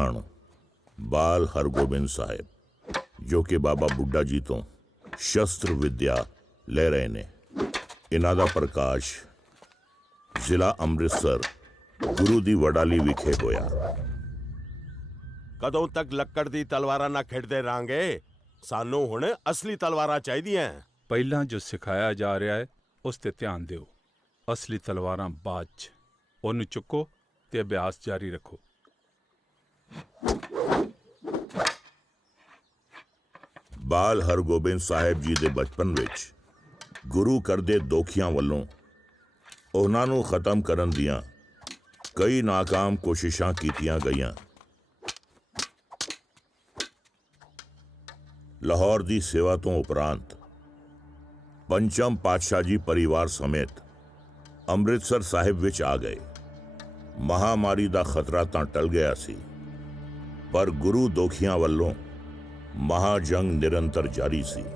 सिखाणु बाल हरगोबिंद साहिब, जो कि बाबा बुड्ढा जी तो शस्त्र विद्या ले रहे ने। इन्हां दा प्रकाश जिला अमृतसर गुरु दी वडाली विखे होया। कदों तक लक्कड़ दी तलवारां ना खिड़दे रहांगे? सानू हुण असली तलवारां चाहीदियां। ਪਹਿਲਾਂ ਜੋ ਸਿਖਾਇਆ ਜਾ ਰਿਹਾ ਹੈ ਉਸ ਤੇ ਧਿਆਨ ਦਿਓ। ਅਸਲੀ ਤਲਵਾਰਾਂ ਬਾਅਦ 'ਚ। ਉਹਨੂੰ ਚੁੱਕੋ ਤੇ ਅਭਿਆਸ ਜਾਰੀ ਰੱਖੋ। बाल हरगोबिंद साहिब जी दे बचपन विच गुरु करदे दोखियां वल्लों उन्हां नूं खत्म करन दियां कई नाकाम कोशिशां कीतियां गईयां। लाहौर दी सेवा तो उपरांत पंचम पातशाह जी परिवार समेत अमृतसर साहिब विच आ गए। महामारी दा खतरा तां टल गया सी, पर गुरु दोखियां वल्लों महाजंग निरंतर जारी सी।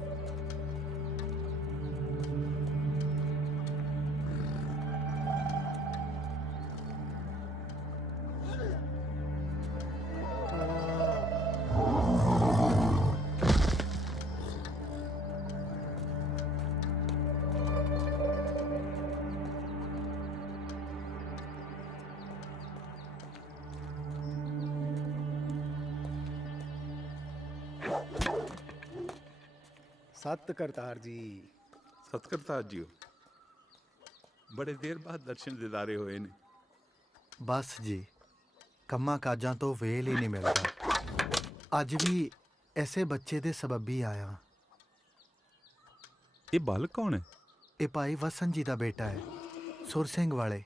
सत करतार जी। ਸਤਿਕਰਤਾਰ ਜੀਓ, ਬੜੇ ਦੇਰ ਬਾਅਦ ਦਰਸ਼ਨ ਦਿਦਾਰੇ ਹੋਏ ਨੇ। बस जी, ਕੰਮਾਂ ਕਾਜਾਂ ਤੋਂ ਵੇਲ ਹੀ ਨਹੀਂ ਮਿਲਦਾ। ਅੱਜ ਵੀ ਐਸੇ ਬੱਚੇ ਦੇ ਸਬਬ ਹੀ ਆਇਆ। ਇਹ ਬਾਲਕ ਕੌਣ ਹੈ? ਇਹ ਭਾਈ ਵਸਨ ਜੀ ਦਾ ਬੇਟਾ ਹੈ, ਸੁਰ ਸਿੰਘ ਵਾਲੇ।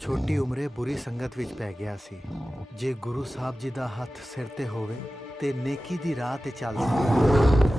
ਛੋਟੀ ਉਮਰੇ ਬੁਰੀ ਸੰਗਤ ਵਿੱਚ ਪੈ ਗਿਆ ਸੀ। ਜੇ ਗੁਰੂ ਸਾਹਿਬ ਜੀ ਦਾ ਹੱਥ ਸਿਰ ਤੇ ਹੋਵੇ ਤੇ ਨੇਕੀ ਦੀ ਰਾਹ ਤੇ ਚੱਲ ਸਕਦਾ।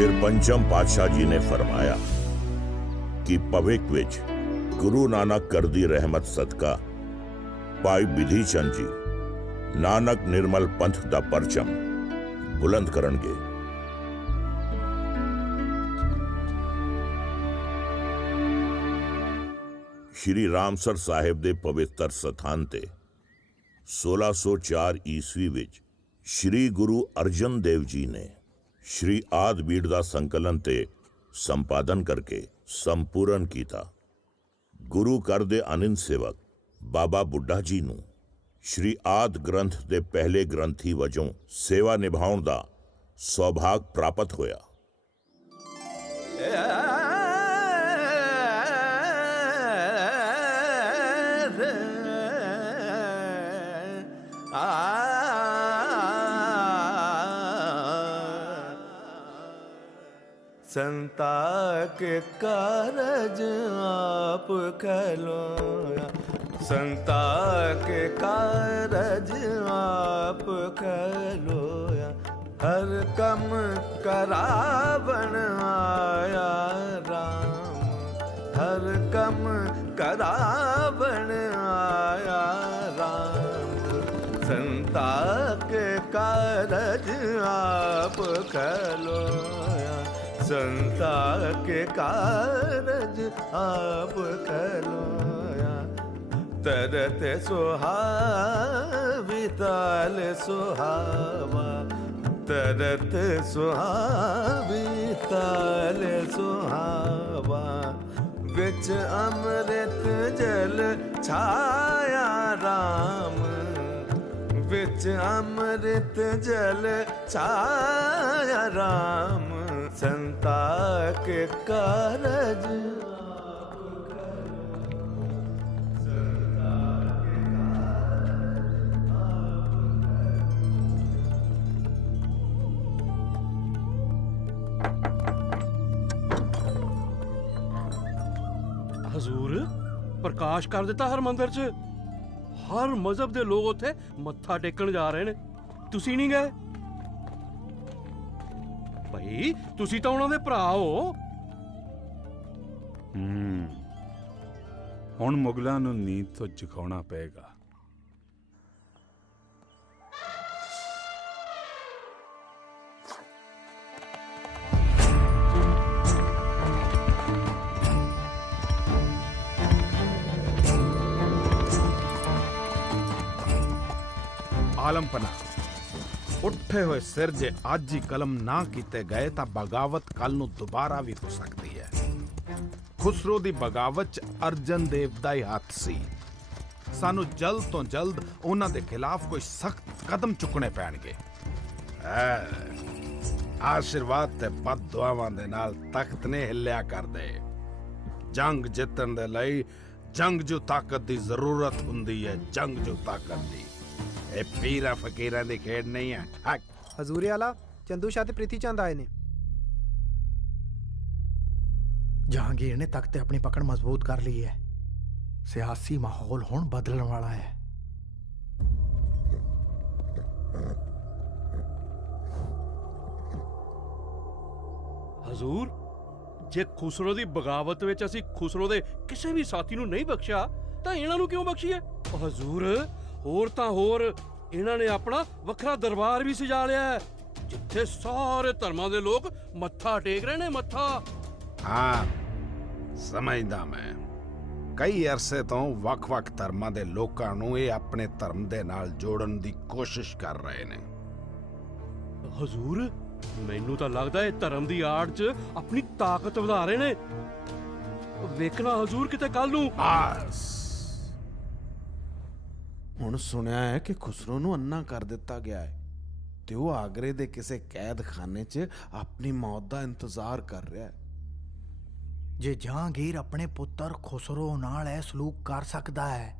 फिर पंचम पातशाह जी ने फरमाया कि भविख विच गुरु नानक करदी रहमत सदका भाई विधि चंद जी नानक निर्मल पंथ दा परचम बुलंद करनगे। श्री रामसर साहिब दे पवित्र सथान ते 1604 ईस्वी विच श्री गुरु अर्जन देव जी ने श्री आद बीड़ दा संकलन ते संपादन करके संपूर्ण कीता। गुरु कर दे अनिंद सेवक बाबा बुड्ढा जी नूं श्री आद ग्रंथ दे पहले ग्रंथी वजों सेवा निभाउण दा सौभाग प्राप्त होया। संता के कारज आप खलोया, संता के कारज आप खलोया, हर कम करावन आया राम, हर कम करावन आया राम। संता के कारज आप खलोया, संता के कारज आप खलोया तरत सुहावी ताल सुहावा तरत सुहावी ताल सुहावा विच अमृत जल छाया राम विच अमृत जल छाया राम संता के कारज ਹਜ਼ੂਰ ਪ੍ਰਕਾਸ਼ ਕਰ ਦਿੱਤਾ ਹਰ ਮੰਦਰ 'ਚ ਹਰ ਮਜ਼ਹਬ ਦੇ ਲੋਕ ਉੱਥੇ ਮੱਥਾ ਟੇਕਣ ਜਾ ਰਹੇ ਨੇ ਤੁਸੀਂ ਨਹੀਂ ਗਏ ਭਾਈ ਤੁਸੀਂ ਤਾਂ ਉਹਨਾਂ ਦੇ ਭਰਾ ਹੋ ਹੁਣ ਮੁਗਲਾਂ ਨੂੰ ਨੀਂਦ ਤੋਂ ਜਗਾਉਣਾ ਪਏਗਾ। ਆਲਮਪਨਾ ਉੱਠੇ ਹੋਏ ਸਿਰ ਜੇ ਅੱਜ ਹੀ ਕਲਮ ਨਾ ਕੀਤੇ ਗਏ ਤਾਂ ਬਗਾਵਤ ਕੱਲ ਨੂੰ ਦੁਬਾਰਾ ਵੀ ਹੋ ਸਕਦੀ ਹੈ। ਖੁਸਰੋ ਦੀ ਬਗਾਵਤ 'ਚ ਅਰਜਨ ਦੇਵ ਦਾ ਹੀ ਹੱਥ ਸੀ। ਸਾਨੂੰ ਜਲਦ ਤੋਂ ਜਲਦ ਉਹਨਾਂ ਦੇ ਖਿਲਾਫ ਕੋਈ ਸਖਤ ਕਦਮ ਚੁੱਕਣੇ ਪੈਣਗੇ। ਆਸ਼ੀਰਵਾਦ ਤੇ ਬਦਦੁਆਵਾਂ ਦੇ ਨਾਲ ਤਖਤ ਨੇ ਹਿੱਲਿਆ ਕਰਦੇ। ਜੰਗ ਜਿੱਤਣ ਦੇ ਲਈ ਜੰਗਜੂ ਤਾਕਤ ਦੀ ਜ਼ਰੂਰਤ ਹੁੰਦੀ ਹੈ। ਜੰਗਜੂ ਤਾਕਤ ਦੀ ਇਹ ਪੀਰਾਂ ਫਕੀਰਾਂ ਦੀ ਖੇਡ ਨਹੀਂ ਹੈ। ਹਜ਼ੂਰੇ ਆਲਾ ਚੰਦੂ ਸ਼ਾਹ ਤੇ ਪ੍ਰੀਤੀ ਚੰਦ ਆਏ ਨੇ। ਜਹਾਂਗੀਰ ਨੇ ਤਖਤ ਤੇ ਆਪਣੀ ਪਕੜ ਮਜ਼ਬੂਤ ਕਰ ਲਈ ਹੈ। ਸਿਆਸੀ ਮਾਹੌਲ ਹੁਣ ਬਦਲਣ ਵਾਲਾ ਹੈ। ਹਜ਼ੂਰ ਜੇ ਖੁਸਰੋ ਦੀ ਬਗਾਵਤ ਵਿੱਚ ਅਸੀਂ ਖੁਸਰੋ ਦੇ ਕਿਸੇ ਵੀ ਸਾਥੀ ਨੂੰ ਨਹੀਂ ਬਖਸ਼ਿਆ ਤਾਂ ਇਹਨਾਂ ਨੂੰ ਕਿਉਂ ਬਖਸ਼ੀਏ? ਹਜ਼ੂਰ ਹੋਰ ਤਾਂ ਹੋਰ ਇਹਨਾਂ ਨੇ ਆਪਣਾ ਵੱਖਰਾ ਦਰਬਾਰ ਵੀ ਸਜਾ ਲਿਆ ਹੈ ਜਿੱਥੇ ਸਾਰੇ ਧਰਮਾਂ ਦੇ ਲੋਕ ਮੱਥਾ ਟੇਕ ਰਹੇ ਨੇ। ਮੱਥਾ ਹਾਂ ਸਮਝਦਾ ਮੈਂ। ਕਈ ਅਰਸੇ ਤੋਂ ਵੱਖ-ਵੱਖ ਧਰਮਾਂ ਦੇ ਲੋਕਾਂ ਨੂੰ ਇਹ ਆਪਣੇ ਧਰਮ ਦੇ ਨਾਲ ਜੋੜਨ ਦੀ ਕੋਸ਼ਿਸ਼ ਕਰ ਰਹੇ ਨੇ। ਹਜ਼ੂਰ ਮੈਨੂੰ ਤਾਂ ਲੱਗਦਾ ਇਹ ਧਰਮ ਦੀ ਆੜ 'ਚ ਆਪਣੀ ਤਾਕਤ ਵਧਾ ਰਹੇ ਨੇ। ਵੇਖਣਾ ਹਜ਼ੂਰ ਕਿਤੇ ਕੱਲ ਨੂੰ। ਹੁਣ ਸੁਣਿਆ ਹੈ ਕਿ ਖੁਸਰੋ ਨੂੰ ਅੰਨਾ ਕਰ ਦਿੱਤਾ ਗਿਆ ਹੈ ਤੇ ਉਹ ਆਗਰੇ ਦੇ ਕਿਸੇ ਕੈਦਖਾਨੇ 'ਚ ਆਪਣੀ ਮੌਤ ਦਾ ਇੰਤਜ਼ਾਰ ਕਰ ਰਿਹਾ ਹੈ। ਜੇ ਜਹਾਂਗੀਰ ਆਪਣੇ ਪੁੱਤਰ ਖੁਸਰੋ ਨਾਲ ਇਹ ਸਲੂਕ ਕਰ ਸਕਦਾ ਹੈ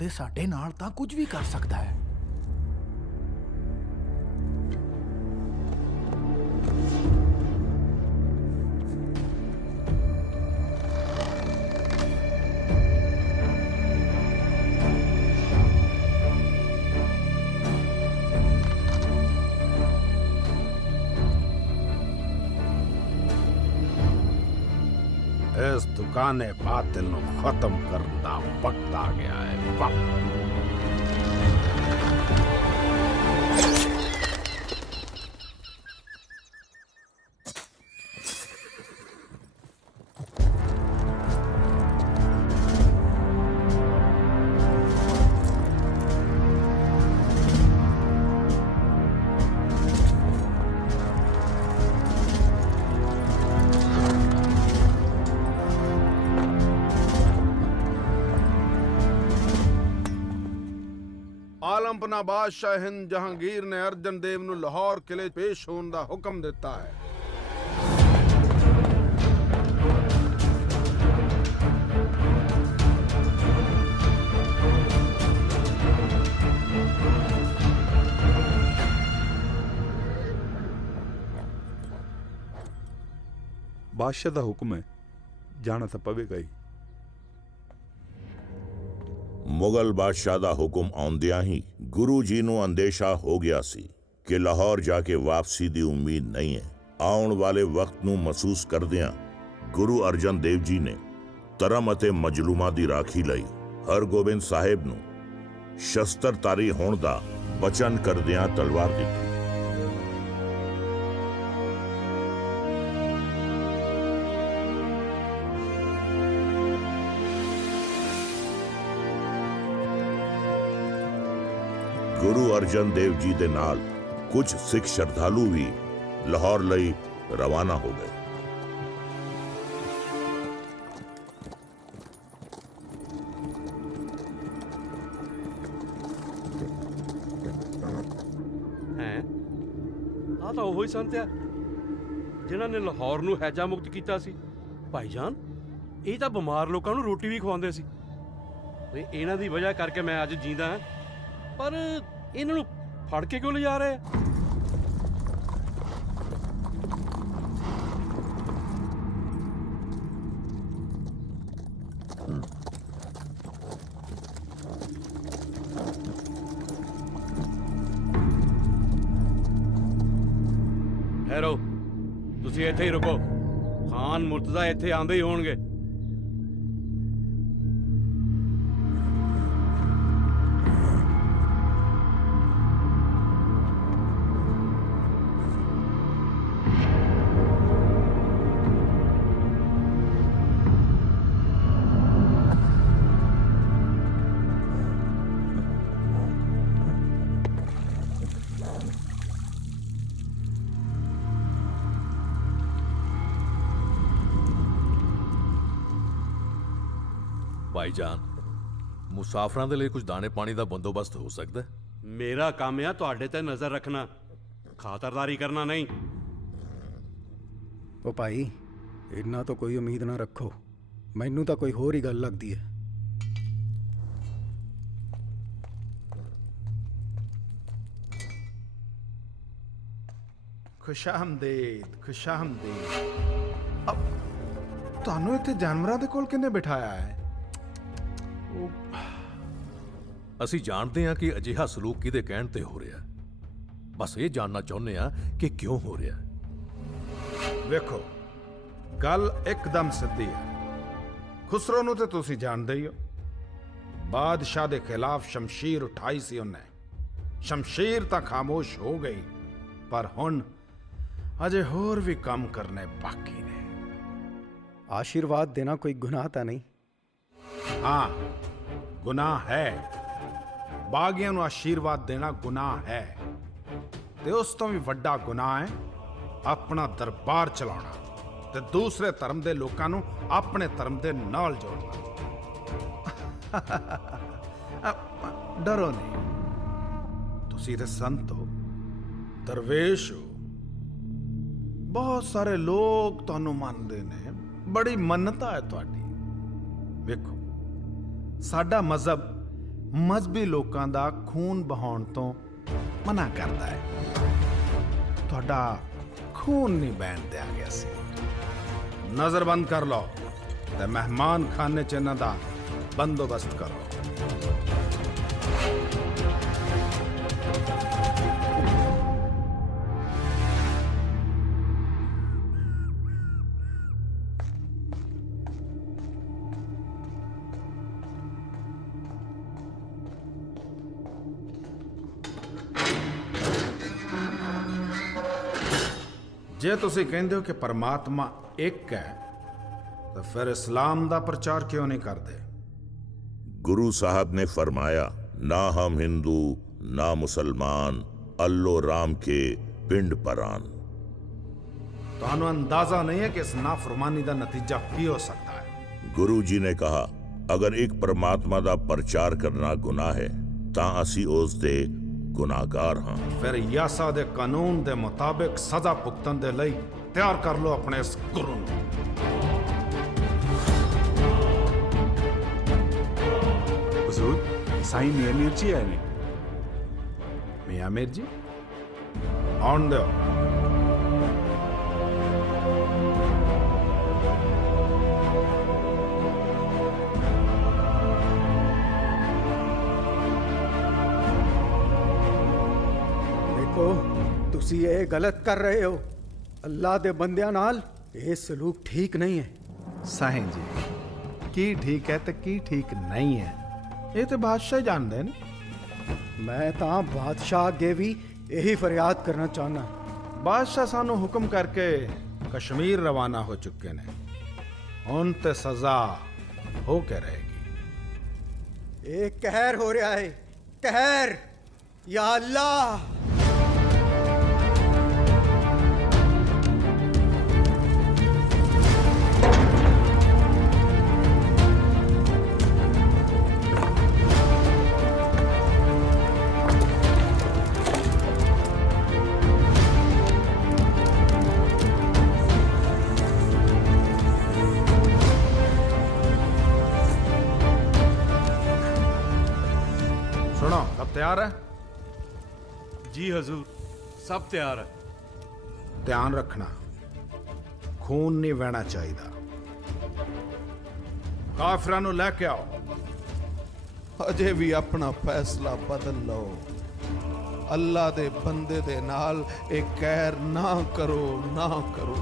ਤੇ ਸਾਡੇ ਨਾਲ ਤਾਂ ਕੁਝ ਵੀ ਕਰ ਸਕਦਾ ਹੈ। ਇਸ ਦੁਕਾਨੇ ਬਾਤਲ ਨੂੰ ਖਤਮ ਕਰਨ ਦਾ ਵਕਤ ਆ ਗਿਆ ਹੈ। ਆਲਮਪਨਾ ਬਾਦਸ਼ਾਹ ਹਿੰਦ ਜਹਾਂਗੀਰ ਨੇ ਅਰਜਨ ਦੇਵ ਨੂੰ ਲਾਹੌਰ ਕਿਲੇ ਪੇਸ਼ ਹੋਣ ਦਾ ਹੁਕਮ ਦਿੱਤਾ ਹੈ। ਬਾਦਸ਼ਾਹ ਦਾ ਹੁਕਮ ਹੈ, ਜਾਣਾ ਤਾਂ ਪਵੇਗਾ ਹੀ। ਮੁਗਲ ਬਾਦਸ਼ਾਹ ਦਾ ਹੁਕਮ ਆਉਂਦਿਆਂ ਹੀ ਗੁਰੂ ਜੀ ਨੂੰ ਅੰਦੇਸ਼ਾ ਹੋ ਗਿਆ ਸੀ ਕਿ ਲਾਹੌਰ ਜਾ ਕੇ ਵਾਪਸੀ ਦੀ ਉਮੀਦ ਨਹੀਂ ਹੈ। ਆਉਣ ਵਾਲੇ ਵਕਤ ਨੂੰ ਮਹਿਸੂਸ ਕਰਦਿਆਂ ਗੁਰੂ ਅਰਜਨ ਦੇਵ ਜੀ ਨੇ ਧਰਮ ਅਤੇ ਮਜਲੂਮਾਂ ਦੀ ਰਾਖੀ ਲਈ ਹਰਗੋਬਿੰਦ ਸਾਹਿਬ ਨੂੰ ਸ਼ਸਤਰਧਾਰੀ ਹੋਣ ਦਾ ਵਚਨ ਕਰਦਿਆਂ ਤਲਵਾਰ ਦਿੱਤੀ। ਗੁਰੂ ਅਰਜਨ ਦੇਵ ਜੀ ਦੇ ਨਾਲ ਕੁਝ ਸਿੱਖ ਸ਼ਰਧਾਲੂ ਵੀ ਲਾਹੌਰ ਲਈ ਰਵਾਨਾ ਹੋ ਗਏ। ਹੈ ਆ ਤਾਂ ਉਹੀ ਸੰਤ ਆ ਜਿਨ੍ਹਾਂ ਨੇ ਲਾਹੌਰ ਨੂੰ ਹੈਜਾ ਮੁਕਤ ਕੀਤਾ ਸੀ। ਭਾਈਜਾਨ, ਇਹ ਤਾਂ ਬਿਮਾਰ ਲੋਕਾਂ ਨੂੰ ਰੋਟੀ ਵੀ ਖਵਾਉਂਦੇ ਸੀ ਤੇ ਇਹਨਾਂ ਦੀ ਵਜ੍ਹਾ ਕਰਕੇ ਮੈਂ ਅੱਜ ਜੀਂਦਾ ਹਾਂ। ਪਰ ਇਹਨਾਂ ਨੂੰ ਫੜ ਕੇ ਕਿਉਂ ਲਿਜਾ ਰਹੇ ਆ? ਠਹਿਰੋ, ਤੁਸੀਂ ਇੱਥੇ ਹੀ ਰੁਕੋ। ਖਾਨ ਮੁਰਤਜ਼ਾ ਇੱਥੇ ਆਉਂਦੇ ਹੀ ਹੋਣਗੇ। ਭਾਈਜਾਨ, ਮੁਸਾਫਰਾਂ ਦੇ ਲਈ ਕੁਝ ਦਾਣੇ ਪਾਣੀ ਦਾ ਬੰਦੋਬਸਤ ਹੋ ਸਕਦਾ ਹੈ? ਮੇਰਾ ਕੰਮ ਆ ਤੁਹਾਡੇ ਤੇ ਨਜ਼ਰ ਰੱਖਣਾ, ਖਾਤਰਦਾਰੀ ਕਰਨਾ ਨਹੀਂ। ਉਹ ਭਾਈ, ਇੰਨਾ ਤਾਂ ਕੋਈ ਉਮੀਦ ਨਾ ਰੱਖੋ। ਮੈਨੂੰ ਤਾਂ ਕੋਈ ਹੋਰ ਹੀ ਗੱਲ ਲੱਗਦੀ ਹੈ। ਖੁਸ਼ਾਮਦੀਦ, ਖੁਸ਼ਾਮਦੀਦ। ਅਬ ਤੁਹਾਨੂੰ ਇੱਥੇ ਜਾਨਵਰਾਂ ਦੇ ਕੋਲ ਕਿੰਨੇ ਬਿਠਾਇਆ ਹੈ? ਅਸੀਂ ਜਾਣਦੇ ਹਾਂ ਕਿ ਅਜਿਹਾ ਸਲੂਕ ਕਿਹਦੇ ਕਹਿਣ ਤੇ ਹੋ ਰਿਹਾ। ਬਸ ਇਹ ਜਾਣਨਾ ਚਾਹੁੰਦੇ ਹਾਂ ਕਿ ਕਿਉਂ ਹੋ ਰਿਹਾ। ਵੇਖੋ, ਗੱਲ ਇੱਕਦਮ ਸਿੱਧੀ ਹੈ। ਖੁਸਰੋ ਨੂੰ ਤੇ ਤੁਸੀਂ ਜਾਣਦੇ ਹੀ ਹੋ। ਬਾਦਸ਼ਾਹ ਦੇ ਖਿਲਾਫ ਸ਼ਮਸ਼ੀਰ ਉਠਾਈ ਸੀ ਉਹਨੇ। ਸ਼ਮਸ਼ੀਰ ਤਾਂ ਖਾਮੋਸ਼ ਹੋ ਗਈ, ਪਰ ਹੁਣ ਅਜੇ ਹੋਰ ਵੀ ਕੰਮ ਕਰਨੇ ਬਾਕੀ ਨੇ। आशीर्वाद देना कोई गुनाह ਤਾਂ ਨਹੀਂ। ਹਾਂ, ਗੁਨਾਹ ਹੈ। ਬਾਗੀਆਂ ਨੂੰ ਆਸ਼ੀਰਵਾਦ ਦੇਣਾ ਗੁਨਾਹ ਹੈ, ਤੇ ਉਸ ਤੋਂ ਵੀ ਵੱਡਾ ਗੁਨਾਹ ਹੈ ਆਪਣਾ ਦਰਬਾਰ ਚਲਾਉਣਾ ਤੇ ਦੂਸਰੇ ਧਰਮ ਦੇ ਲੋਕਾਂ ਨੂੰ ਆਪਣੇ ਧਰਮ ਦੇ ਨਾਲ ਜੋੜਨਾ। ਡਰੋ ਨਹੀਂ, ਤੁਸੀਂ ਤੇ ਸੰਤ ਹੋ, ਦਰਵੇਸ਼ ਹੋ। ਬਹੁਤ ਸਾਰੇ ਲੋਕ ਤੁਹਾਨੂੰ ਮੰਨਦੇ ਨੇ, ਬੜੀ ਮੰਨਤਾ ਹੈ ਤੁਹਾਡੀ। ਵੇਖੋ, ਸਾਡਾ ਮਜ਼ਹਬ ਮਜ਼ਹਬੀ ਲੋਕਾਂ ਦਾ ਖੂਨ ਬਹਾਉਣ ਤੋਂ ਮਨਾ ਕਰਦਾ ਹੈ। ਤੁਹਾਡਾ ਖੂਨ ਨਹੀਂ ਬਹਿਣ ਦਿਆਂਗੇ ਅਸੀਂ। ਨਜ਼ਰਬੰਦ ਕਰ ਲਓ ਤੇ ਮਹਿਮਾਨ ਖਾਨੇ 'ਚ ਇਹਨਾਂ ਦਾ ਬੰਦੋਬਸਤ ਕਰੋ। ਜੇ ਤੁਸੀਂ ਕਹਿੰਦੇ ਹੋ ਕਿ ਪਰਮਾਤਮਾ ਇੱਕ ਹੈ, ਤਾਂ ਫਿਰ ਇਸਲਾਮ ਦਾ ਪ੍ਰਚਾਰ ਕਿਉਂ ਨਹੀਂ ਕਰਦੇ? गुरु साहब ने फरमाया, ना हम हिंदू ना मुसलमान, अल्लो राम के पिंड परान। ਤੁਹਾਨੂੰ ਅੰਦਾਜ਼ਾ ਨਹੀਂ ਹੈ ਕਿ ਇਸ ਨਾਫਰਮਾਨੀ ਦਾ ਨਤੀਜਾ ਕੀ ਹੋ ਸਕਦਾ ਹੈ। गुरु जी ने कहा, अगर एक परमात्मा का प्रचार करना गुनाह है ਤਾਂ ਅਸੀਂ ਉਸ ਦੇ ਗੁਨਾਹਗਾਰ ਹਾਂ। ਫਿਰ ਯਾਸਾ ਦੇ ਕਾਨੂੰਨ ਦੇ ਮੁਤਾਬਿਕ ਸਜ਼ਾ ਭੁਗਤਣ ਦੇ ਲਈ ਤਿਆਰ ਕਰ ਲਓ ਆਪਣੇ ਇਸ ਗੁਰੂ ਨੂੰ। हुजूर, साईं मियां मीर जी आए ने। ਮੀਆਂ ਮੀਰ ਜੀ ਆਉਣ ਦਿਓ। ਦੇਖੋ, ਤੁਸੀਂ ਇਹ ਗਲਤ ਕਰ ਰਹੇ ਹੋ। ਅੱਲਾ ਦੇ ਬੰਦਿਆਂ ਨਾਲ ਇਹ ਸਲੂਕ ਠੀਕ ਨਹੀਂ ਹੈ। ਸਾਈਂ ਜੀ, ਕੀ ਠੀਕ ਹੈ ਤੇ ਕੀ ਠੀਕ ਨਹੀਂ ਹੈ, ਇਹ ਤੇ ਬਾਦਸ਼ਾਹ ਜਾਣਦੇ ਨੇ। ਮੈਂ ਤਾਂ ਬਾਦਸ਼ਾਹ ਅੱਗੇ ਵੀ ਇਹੀ ਫਰਿਆਦ ਕਰਨਾ ਚਾਹੁੰਦਾ। ਬਾਦਸ਼ਾਹ ਸਾਨੂੰ ਹੁਕਮ ਕਰਕੇ ਕਸ਼ਮੀਰ ਰਵਾਨਾ ਹੋ ਚੁੱਕੇ ਨੇ। ਹੁਣ ਤੇ ਸਜ਼ਾ ਹੋ ਕੇ ਰਹੇਗੀ। ਇਹ ਕਹਿਰ ਹੋ ਰਿਹਾ ਹੈ, ਕਹਿਰ। या अल्लाह। सुनो, सब तैयार है? जी हजूर, सब तैयार है। ध्यान रखना, खून नहीं बहना चाहिए। काफिरां नूं लैके आओ। अजे भी अपना फैसला बदल लो। अल्लाह दे बंदे दे नाल एक कैर ना करो, ना करो।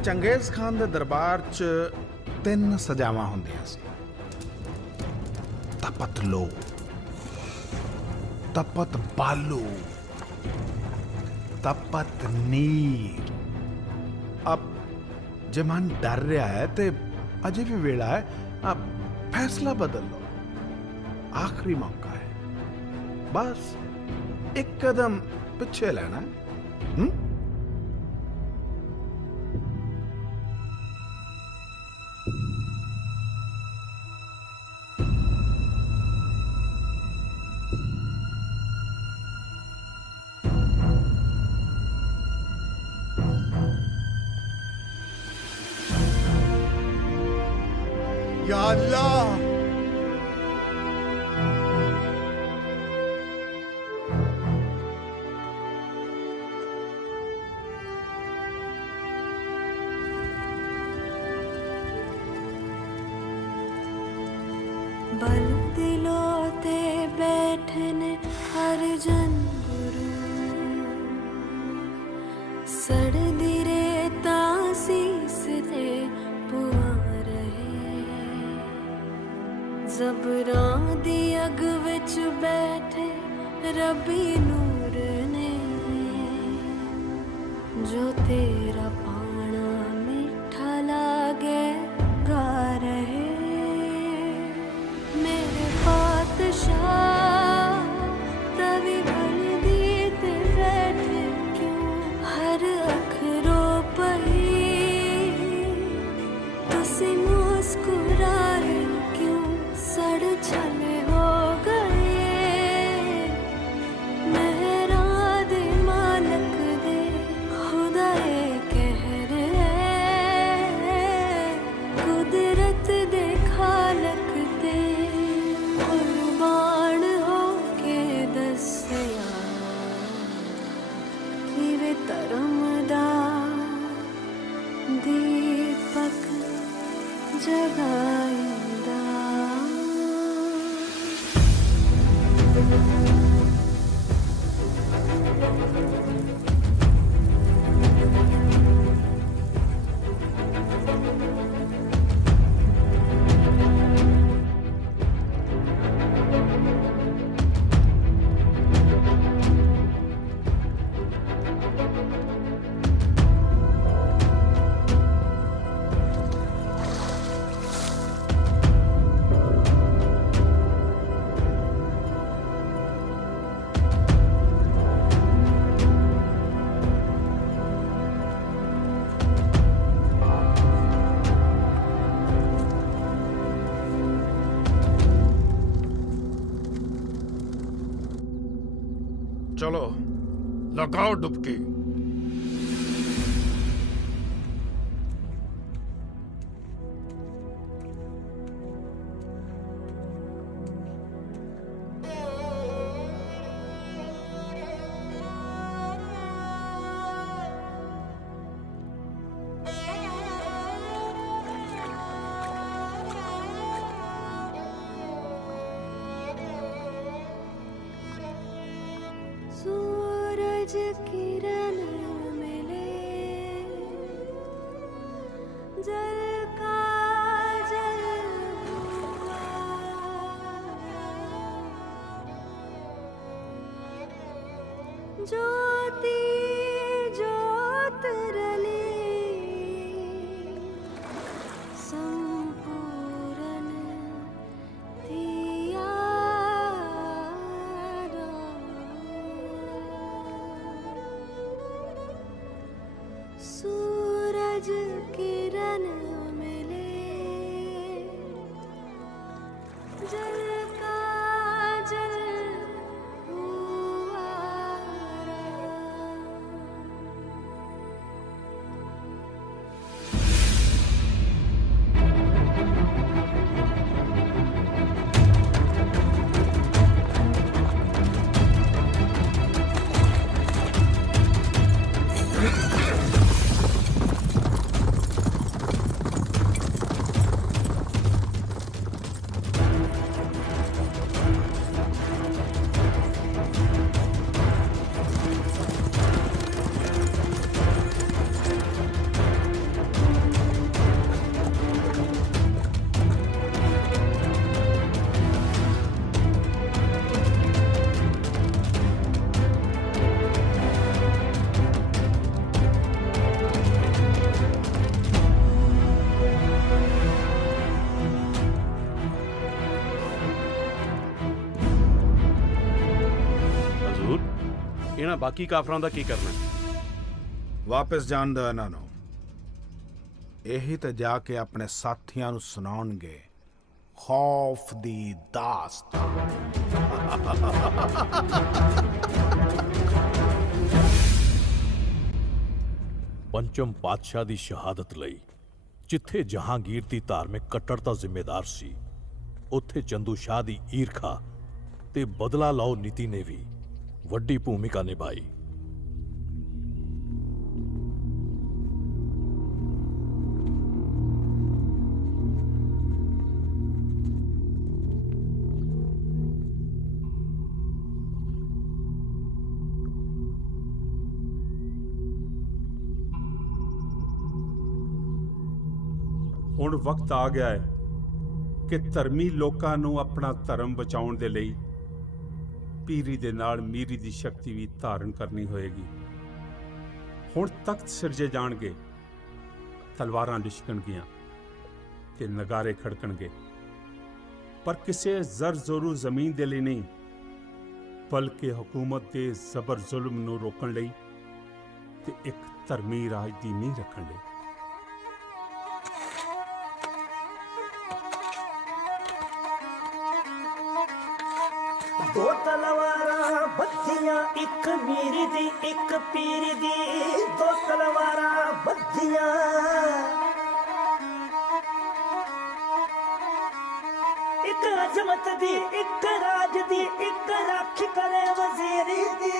चंगेज खान दे दरबार च 3 सजावां हुंदियां सी। तपत लो, तपत बालू, तपत नीर। अब जे मन डर रहा है ते अजे भी वेला है, अब फैसला बदल लो। आखिरी मौका है, बस एक कदम पीछे लेना है। या अल्लाह। बल दिलों ते बैठने हर जन गुरु सड़ दिरे तासीस ते पुआ रहे जबरां दी अग विच बैठे रबी नूर ने जो तेरा पाना मीठा लागे गा रहे मेरे पातशाह तवी बन दी ते बैठे क्यों हर अखरों पही तुसी मुस्कुराए क्यों सड़ छले हो गए मेहरा दे मालक दे खुदाए कहर है कुदरत दे खालक दे कुर्बान हो के दसया कि वे तरमदा दीपक जगाईंदा चलो लगाओ डुबकी। ਇਹਨਾਂ ਬਾਕੀ ਕਾਫਰਾਂ ਦਾ ਕੀ ਕਰਨਾ? ਵਾਪਸ ਜਾਣ ਦਿਓ ਇਹਨਾਂ ਨੂੰ। ਇਹੀ ਤੇ ਜਾ ਕੇ ਆਪਣੇ ਸਾਥੀਆਂ ਨੂੰ ਸੁਣਾਉਣਗੇ ਖੌਫ ਦੀ ਦਾਸਤਾਨ। ਪੰਚਮ ਪਾਤਸ਼ਾਹ ਦੀ ਸ਼ਹਾਦਤ ਲਈ ਜਿੱਥੇ ਜਹਾਂਗੀਰ ਦੀ ਧਾਰਮਿਕ ਕੱਟੜਤਾ ਜ਼ਿੰਮੇਦਾਰ ਸੀ, ਉੱਥੇ ਚੰਦੂ ਸ਼ਾਹ ਦੀ ਈਰਖਾ ਤੇ ਬਦਲਾ ਲਓ ਨੀਤੀ ਨੇ ਵੀ ਵੱਡੀ ਭੂਮਿਕਾ ਨਿਭਾਈ। ਹੁਣ ਵਕਤ ਆ ਗਿਆ ਹੈ ਕਿ ਧਰਮੀ ਲੋਕਾਂ ਨੂੰ ਆਪਣਾ ਧਰਮ ਬਚਾਉਣ ਦੇ ਲਈ ਪੀਰੀ ਦੇ ਨਾਲ ਮੀਰੀ ਦੀ ਸ਼ਕਤੀ ਵੀ ਧਾਰਨ ਕਰਨੀ ਹੋਏਗੀ। ਹੁਣ ਤਖਤ ਸਿਰਜੇ ਜਾਣਗੇ, ਤਲਵਾਰਾਂ ਲਿਸ਼ਕਣਗੀਆਂ ਤੇ ਨਗਾਰੇ ਖੜਕਣਗੇ, ਪਰ ਕਿਸੇ ਜ਼ਰ ਜ਼ੋਰੂ ਜ਼ਮੀਨ ਦੇ ਲਈ ਨਹੀਂ, ਬਲਕਿ ਹਕੂਮਤ ਦੇ ਜ਼ਬਰ ਜ਼ੁਲਮ ਨੂੰ ਰੋਕਣ ਲਈ ਤੇ ਇੱਕ ਧਰਮੀ ਰਾਜ ਦੀ ਨੀਂਹ ਰੱਖਣ ਲਈ। दो तलवारा बद्धियां एक मीरी दी एक पीरी दी, दो तलवारा बद्धियां एक अजमत दी एक राज दी एक राखी करे वजीरी दी।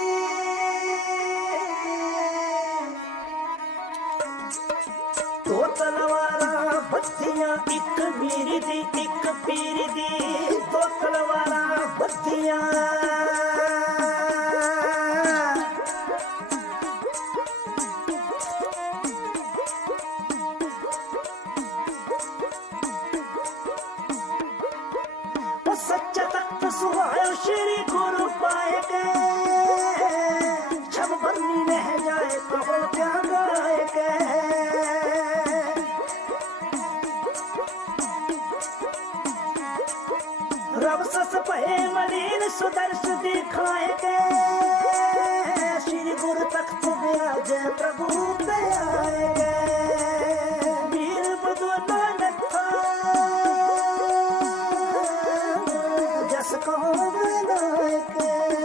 दो तलवारा बद्धियां एक मीरी दी एक पीरी दी, दो तलवारा बद्धियां सच्चा तख्त सुहायो श्री गुरु पाए गए, जब बन्नी रह जाए कहो क्या गाए गए। रब सस भये मलिन सुदर्श दिखाए गए, श्री गुरु तख्त विराजे प्रभु पे आए गए। वीर बदोला नथा जस कहो बनाए गए।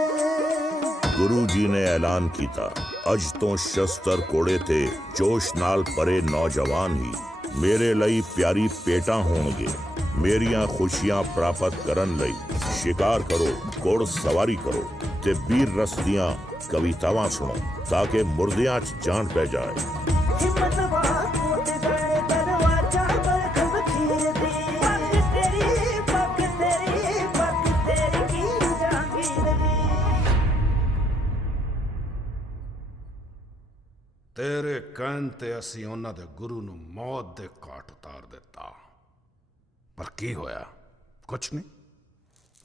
गुरु जी ने ऐलान कीता, अज तो शस्त्र कोड़े ते जोश नाल परे नौजवान ही मेरे ਲਈ प्यारी पेटा होणगे। मेरियां खुशियां प्राप्त करन लई शिकार करो, घोड़ सवारी करो ते वीर रस दियां कवितावां सुनो, ताकि मुर्दियां च जान पै जाए। हिम्मत बात उठ जाए दरवाजा पर खबीर दी, पग तेरी की जहांगीर दी। तेरे कहन ते असी उन्हां दे गुरु नूं मौत दे घाट उतार दिता, पर की होया? कुछ नहीं।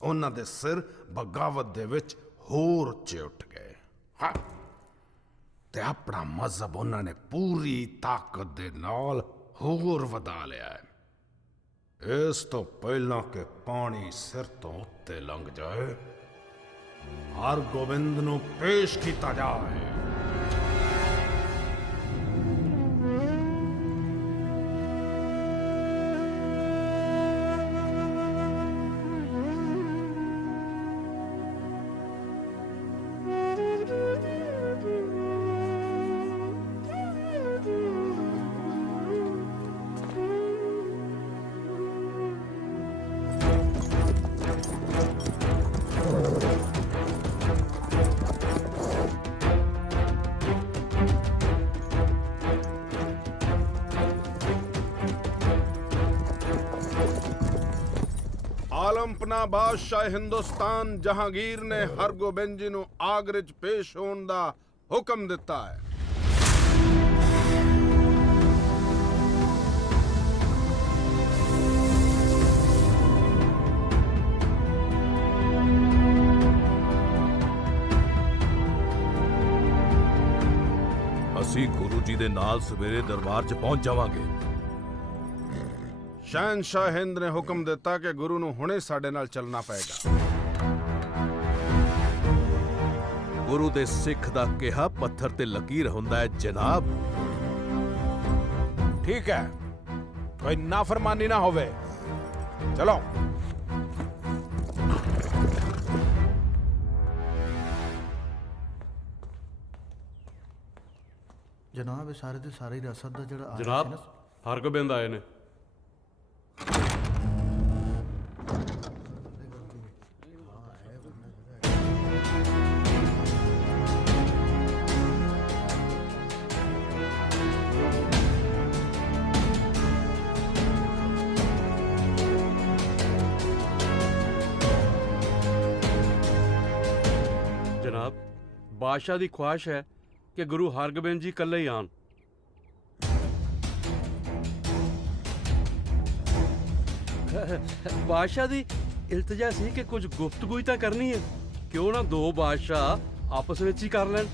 उन्हां दे सिर बगावत दे विच होर उच्चे उठ गए। हाँ, ते अपना मजहब उन्हां ने पूरी ताकत दे नाल होर वधा लिया है। इस तो पहला के पानी सिर तो उत्ते लंघ जाए, हर गोबिंद नूं पेश कीता जाए। ਆਲਮਪਨਾ ਬਾਦਸ਼ਾਹ ਹਿੰਦੁਸਤਾਨ ਜਹਾਂਗੀਰ ਨੇ ਹਰਗੋਬਿੰਦ ਜੀ ਨੂੰ ਆਗਰੇ 'ਚ ਪੇਸ਼ ਹੋਣ ਦਾ ਹੁਕਮ ਦਿੱਤਾ ਹੈ। ਅਸੀਂ ਗੁਰੂ ਜੀ ਦੇ ਨਾਲ ਸਵੇਰੇ ਦਰਬਾਰ 'ਚ ਪਹੁੰਚ ਜਾਵਾਂਗੇ। शहनशाह हिंद ने हुक्म दिता कि गुरु ਨੂੰ ਹੁਣੇ ਸਾਡੇ ਨਾਲ ਚੱਲਣਾ ਪਏਗਾ। ਗੁਰੂ ਦੇ ਸਿੱਖ ਦਾ ਕਿਹਾ ਪੱਥਰ ਤੇ ਲਕੀਰ ਹੁੰਦਾ ਹੈ ਜਨਾਬ। ਠੀਕ ਹੈ, ਕੋਈ ਨਾਫਰਮਾਨੀ ਨਾ ਹੋਵੇ। ਚਲੋ। ਜਨਾਬ ਇਹ ਸਾਰੇ ਦੇ ਸਾਰੇ ਹੀ ਰਸਦ ਦਾ ਜਿਹੜਾ ਆਇਆ ਸੀ ਜਨਾਬ ਨਾ, ਹਰਗੋਬਿੰਦ ਆਏ ਨੇ। ਜਨਾਬ ਬਾਦਸ਼ਾਹ ਦੀ ਖੁਆਇਸ਼ ਹੈ ਕਿ ਗੁਰੂ ਹਰਗੋਬਿੰਦ ਜੀ ਇਕੱਲੇ ਹੀ ਆਣ। ਬਾਦਸ਼ਾਹ ਦੀ ਇਲਤਜਾ ਸੀ ਕਿ ਕੁਝ ਗੁਫ਼ਤਗੂ ਹੀ ਤਾਂ ਕਰਨੀ ਹੈ, ਕਿਉਂ ਨਾ ਦੋ ਬਾਦਸ਼ਾਹ ਆਪਸ ਵਿੱਚ ਹੀ ਕਰ ਲੈਣ।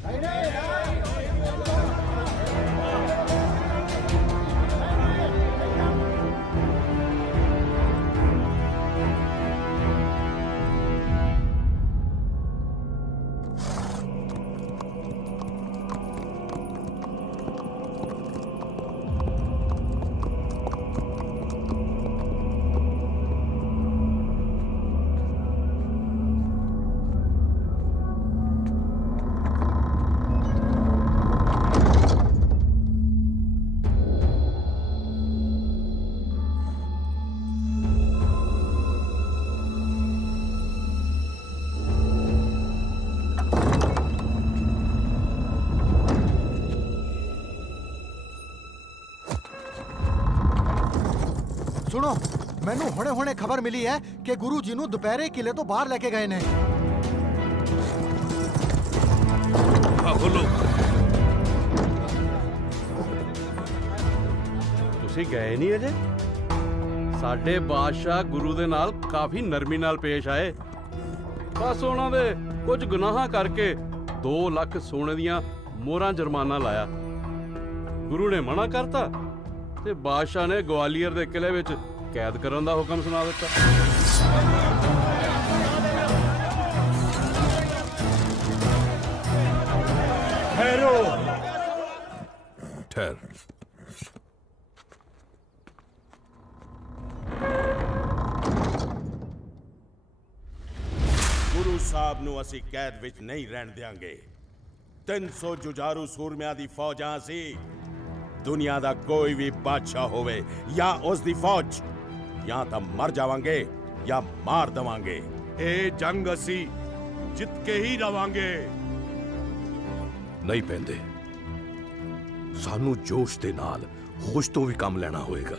ਸੁਣੋ, ਮੈਨੂੰ ਹੁਣੇ-ਹੁਣੇ ਖਬਰ ਮਿਲੀ ਹੈ ਕਿ ਗੁਰੂ ਜੀ ਨੂੰ ਦੁਪਹਿਰੇ ਕਿਲੇ ਤੋਂ ਬਾਹਰ ਲੈ ਕੇ ਗਏ ਨੇ। ਬੋਲੋ। ਤੁਸੀਂ ਗਏ ਨਹੀਂ ਅਜੇ? ਸਾਡੇ ਬਾਦਸ਼ਾਹ ਗੁਰੂ ਦੇ ਨਾਲ ਕਾਫੀ ਨਰਮੀ ਨਾਲ ਪੇਸ਼ ਆਏ। ਬਸ ਉਹਨਾਂ ਦੇ ਕੁਝ ਗੁਨਾਹਾਂ ਕਰਕੇ 2 ਲੱਖ ਸੋਨੇ ਦੀਆਂ ਮੋਹਰਾਂ ਜੁਰਮਾਨਾ ਲਾਇਆ। ਗੁਰੂ ਨੇ ਮਨਾ ਕਰਤਾ ਤੇ ਬਾਦਸ਼ਾਹ ਨੇ ਗਵਾਲੀਅਰ ਦੇ ਕਿਲੇ ਵਿੱਚ ਕੈਦ ਕਰਨ ਦਾ ਹੁਕਮ ਸੁਣਾ ਦਿੱਤਾ। ਠਹਿਰ। ਗੁਰੂ ਸਾਹਿਬ ਨੂੰ ਅਸੀਂ ਕੈਦ ਵਿੱਚ ਨਹੀਂ ਰਹਿਣ ਦਿਆਂਗੇ। 300 ਜੁਝਾਰੂ ਸੂਰਮਿਆਂ ਦੀ ਫੌਜਾਂ ਸੀ। ਦੁਨੀਆ ਦਾ ਕੋਈ ਵੀ ਬਾਦਸ਼ਾਹ ਹੋਵੇ ਜਾਂ ਉਸ ਦੀ ਫੌਜ, ਜਾਂ ਤਾਂ ਮਰ ਜਾਵਾਂਗੇ ਜਾਂ ਮਾਰ ਦੇਵਾਂਗੇ। ਇਹ ਜੰਗ ਅਸੀਂ ਜਿੱਤ ਕੇ ਹੀ ਰਵਾਂਗੇ। ਨਹੀਂ ਪੈਂਦੇ, ਸਾਨੂੰ ਜੋਸ਼ ਦੇ ਨਾਲ ਹੋਸ਼ ਤੋਂ ਵੀ ਕੰਮ ਲੈਣਾ ਹੋਏਗਾ।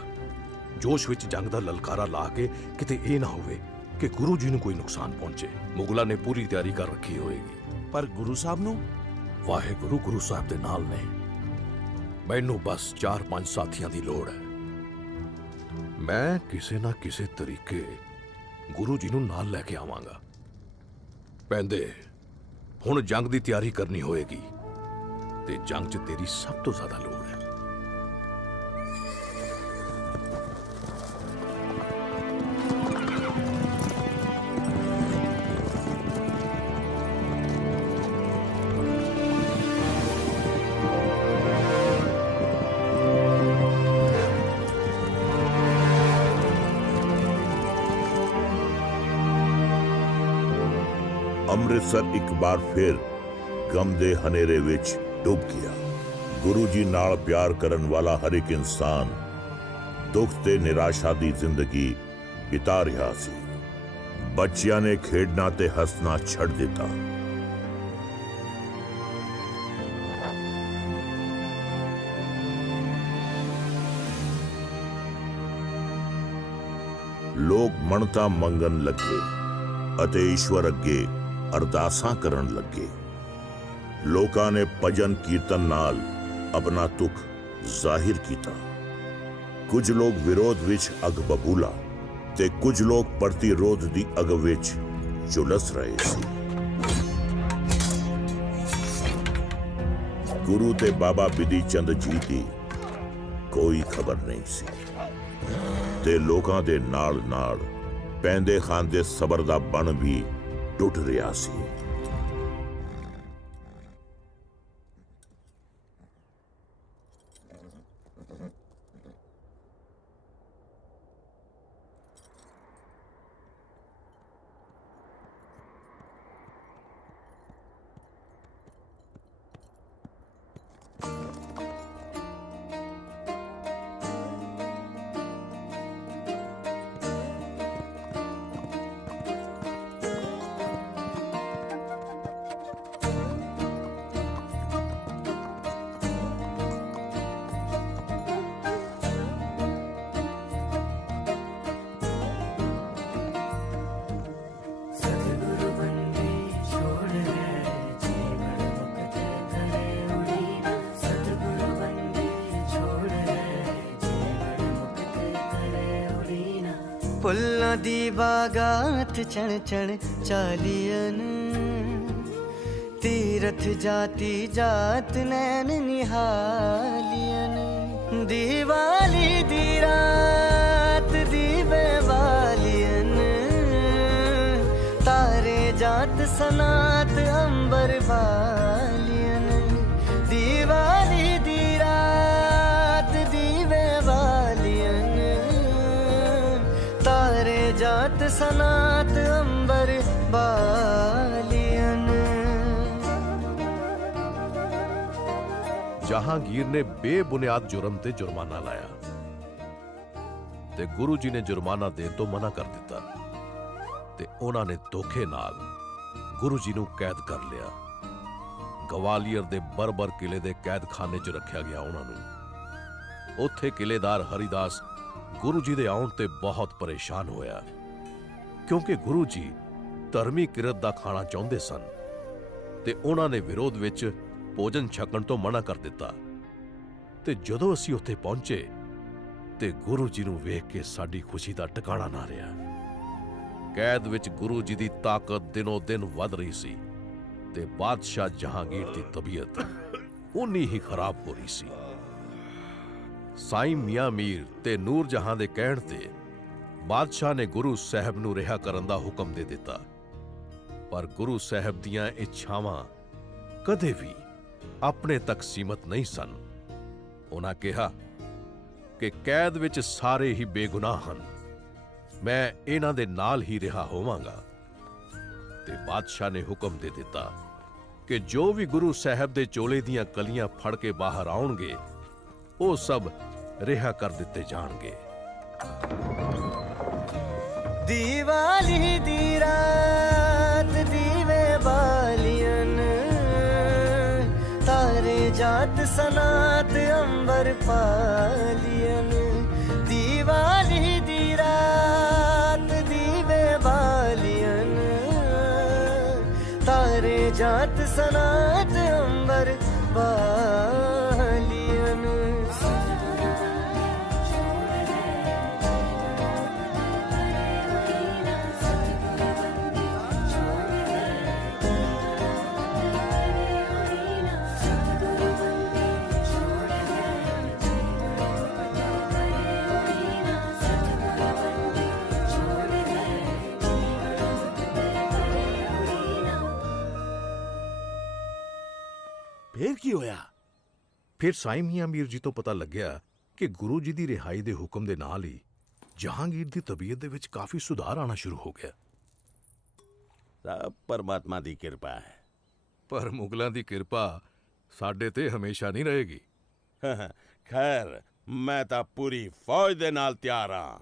ਜੋਸ਼ ਵਿੱਚ ਜੰਗ ਦਾ ਲਲਕਾਰਾ ਲਾ ਕੇ ਕਿਤੇ ਇਹ ਨਾ ਹੋਵੇ ਕਿ ਗੁਰੂ ਜੀ ਨੂੰ ਕੋਈ ਨੁਕਸਾਨ ਪਹੁੰਚੇ। ਮੁਗਲਾਂ ਨੇ ਪੂਰੀ ਤਿਆਰੀ ਕਰ ਰੱਖੀ ਹੋਏਗੀ। ਪਰ ਗੁਰੂ ਸਾਹਿਬ ਨੂੰ? ਵਾਹਿਗੁਰੂ ਗੁਰੂ ਸਾਹਿਬ ਦੇ ਨਾਲ ਨੇ। ਮੈਨੂੰ ਬਸ 4-5 ਸਾਥੀਆਂ ਦੀ ਲੋੜ ਹੈ। ਮੈਂ ਕਿਸੇ ਨਾ ਕਿਸੇ ਤਰੀਕੇ ਗੁਰੂ ਜੀ ਨੂੰ ਨਾਲ ਲੈ ਕੇ ਆਵਾਂਗਾ। ਪੈਂਦੇ, ਹੁਣ ਜੰਗ ਦੀ ਤਿਆਰੀ ਕਰਨੀ ਹੋਏਗੀ ਤੇ ਜੰਗ 'ਚ ਤੇਰੀ ਸਭ ਤੋਂ ਜ਼ਿਆਦਾ ਲੋੜ ਹੈ। ਅੰਮ੍ਰਿਤਸਰ ਇੱਕ ਵਾਰ ਫਿਰ ਗਮ ਦੇ ਹਨੇਰੇ ਵਿੱਚ ਡੁੱਬ ਗਿਆ। ਗੁਰੂ ਜੀ ਨਾਲ ਪਿਆਰ ਕਰਨ ਵਾਲਾ ਹਰ ਇੱਕ ਇਨਸਾਨ ਦੁੱਖ ਤੇ ਨਿਰਾਸ਼ਾ ਦੀ ਜ਼ਿੰਦਗੀ ਬਿਤਾ ਰਿਹਾ ਸੀ। ਬੱਚਿਆਂ ਨੇ ਖੇਡਣਾ ਤੇ ਹੱਸਣਾ ਛੱਡ ਦਿੱਤਾ। ਲੋਕ ਮੰਨਤਾਂ ਮੰਗਣ ਲੱਗੇ ਅਤੇ ਈਸ਼ਵਰ ਅੱਗੇ ਅਰਦਾਸਾਂ ਕਰਨ ਲੱਗੇ। ਲੋਕਾਂ ਨੇ ਭਜਨ ਕੀਰਤਨ ਨਾਲ ਆਪਣਾ ਦੁੱਖ ਜ਼ਾਹਿਰ ਕੀਤਾ। ਕੁਝ ਲੋਕ ਵਿਰੋਧ ਵਿੱਚ ਅੱਗ ਬਬੂਲਾ ਤੇ ਕੁਝ ਲੋਕ ਪ੍ਰਤੀਰੋਧ ਦੀ ਅੱਗ ਵਿੱਚ ਝੁਲਸ ਰਹੇ ਸੀ। ਗੁਰੂ ਤੇ ਬਾਬਾ ਬਿਧੀ ਚੰਦ ਜੀ ਦੀ ਕੋਈ ਖਬਰ ਨਹੀਂ ਸੀ ਤੇ ਲੋਕਾਂ ਦੇ ਨਾਲ ਨਾਲ ਪੈਂਦੇ ਖਾਨ ਦੇ ਸਬਰ ਦਾ ਬਣ ਵੀ ਟੁੱਟ ਰਿਹਾ ਸੀ। फुल्लां दी बागात चढ़ चढ़ चालियन तीरथ जाति जात नैन निहालियन दिवाली दी रात दीवे वालियन तारे जात सनात अंबर वालियन दिवाली दी रात दीवे वालियन तारे जात सनात अंबर वालियन। जहांगीर ने बेबुनियाद जुर्म ते जुर्माना लाया ते गुरु जी ने जुर्माना देण तो मना कर दिता ते उन्हां ने धोखे नाल गुरु जी नूं कैद कर लिया। गवालियर दे बरबर किले दे कैदखाने च रखिया गया उन्हां नूं। उत्थे किलेदार हरिदास गुरु जी दे आउण ते बहुत परेशान होया क्योंकि गुरु जी धर्मी किरत दा खाना चाहुंदे सन ते उन्हां ने विरोध विच भोजन छकण तो मना कर दिता। ते जदों असीं उत्थे पहुंचे ते गुरु जी नूं वेख के साडी खुशी दा ठिकाणा ना रहा। कैद विच गुरु जी दी ताकत दिनों दिन वध रही सी ते बादशाह जहांगीर दी तबीयत उन्नी ही खराब हो रही सी। साईं मियां मीर ते नूर जहां दे कहण ते बादशाह ने गुरु साहब नूं रिहा करन दा हुक्म दे दिता, पर गुरु साहब दियां इच्छावां कदे भी अपने तक सीमित नहीं सन। उन्हां कहा कि कैद विच सारे ही बेगुनाह हन, मैं इन्हां दे नाल ही रिहा होवांगा। ते बादशाह ने हुक्म दे दिता कि जो भी गुरु साहब दे चोले दियां कलियां फड़ के बाहर आउणगे ਉਹ सब रिहा कर दिते जाणगे। दिवाली दी रात दीवे बालियन तारे जात सनात अंबर पालियन दिवाली दी रात दीवे बालियन तारे जात सनात अंबर बालियन। फिर की होया? फिर साईं मियां मीर जी तो पता लग्या कि गुरु जी दी रिहाई दे हुक्म दे नाल ही जहांगीर दी तबीयत दे विच काफी सुधार आना शुरू हो गया। सब परमात्मा दी किरपा है। पर मुगलां दी किरपा साडे ते हमेशा नहीं रहेगी। खैर मैं तां पूरी फौज दे नाल तैयार हां।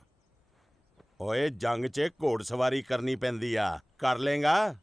ओए जंग च घोड़सवारी करनी पैंदी आ, कर लेगा?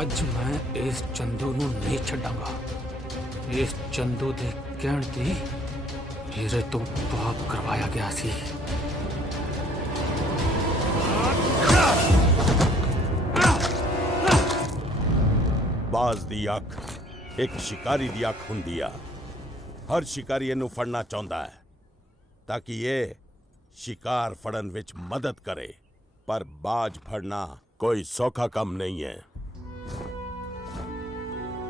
ਅੱਜ ਮੈਂ ਇਸ ਚੰਦੂ ਨੂੰ ਨਹੀਂ ਛੱਡਾਂਗਾ। ਇਸ ਚੰਦੂ ਦੇ ਕਹਿਣ ਤੇ ਮੇਰੇ ਤੋਂ ਪਾਪ ਕਰਵਾਇਆ ਗਿਆ ਸੀ। ਬਾਜ਼ ਦੀ ਅੱਖ ਇੱਕ ਸ਼ਿਕਾਰੀ ਦੀ ਅੱਖ ਹੁੰਦੀ ਆ। ਹਰ ਸ਼ਿਕਾਰੀ ਇਹਨੂੰ ਫੜਨਾ ਚਾਹੁੰਦਾ ਹੈ ਤਾਂ ਕਿ ਇਹ शिकार फड़न विच मदद करे, पर बाज फड़ना कोई सौखा काम नहीं है।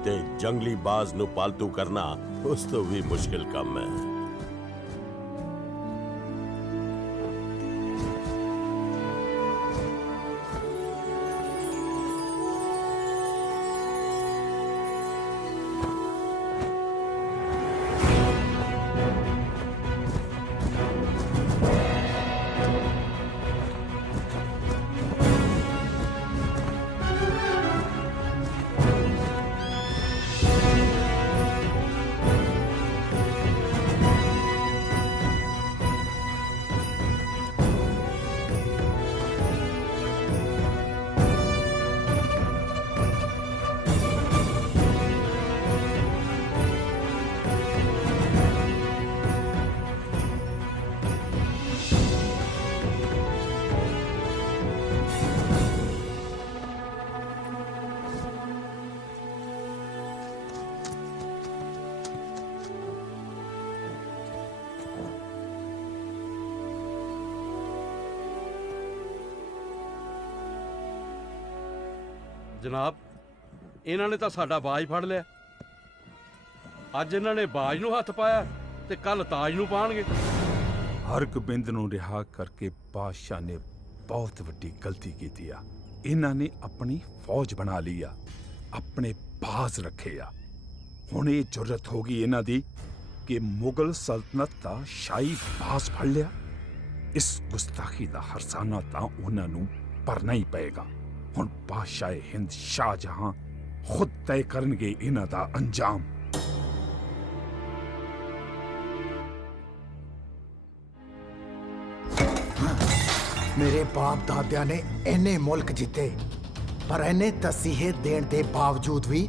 ਤੇ ਜੰਗਲੀ ਬਾਜ਼ ਨੂੰ ਪਾਲਤੂ ਕਰਨਾ ਉਸ ਤੋਂ ਵੀ ਮੁਸ਼ਕਿਲ ਕੰਮ ਹੈ। ਜਨਾਬ, ਇਹਨਾਂ ਨੇ ਤਾਂ ਸਾਡਾ ਬਾਜ ਫੜ ਲਿਆ। ਅੱਜ ਇਹਨਾਂ ਨੇ ਬਾਜ ਨੂੰ ਹੱਥ ਪਾਇਆ ਤੇ ਕੱਲ ਤਾਜ ਨੂੰ ਪਾਣਗੇ। ਹਰਗੋਬਿੰਦ ਨੂੰ ਰਿਹਾ ਕਰਕੇ ਬਾਦਸ਼ਾਹ ਨੇ ਬਹੁਤ ਵੱਡੀ ਗਲਤੀ ਕੀਤੀ ਆ। ਇਹਨਾਂ ਨੇ ਆਪਣੀ ਫੌਜ ਬਣਾ ਲਈ ਆ, ਆਪਣੇ ਬਾਜ਼ ਰੱਖੇ ਆ। ਹੁਣ ਇਹ ਜ਼ਰੂਰਤ ਹੋ ਗਈ ਇਹਨਾਂ ਦੀ ਕਿ ਮੁਗਲ ਸਲਤਨਤ ਦਾ ਸ਼ਾਹੀ ਬਾਜ਼ ਫੜ ਲਿਆ। ਇਸ ਗੁਸਤਾਖੀ ਦਾ ਹਰਸਾਨਾ ਤਾਂ ਉਹਨਾਂ ਨੂੰ ਭਰਨਾ ਹੀ ਪਏਗਾ। ਹੁਣ ਬਾਦਸ਼ਾਹ ਹਿੰਦ ਸ਼ਾਹਜਹਾਂ ਖੁਦ ਤੈਅ ਕਰਨਗੇ ਇਹਨਾਂ ਦਾ ਅੰਜਾਮ। ਮੇਰੇ ਬਾਪ ਦਾਦਿਆਂ ਨੇ ਇੰਨੇ ਮੁਲਕ ਜਿੱਤੇ, ਪਰ ਇੰਨੇ ਤਸੀਹੇ ਦੇਣ ਦੇ ਬਾਵਜੂਦ ਵੀ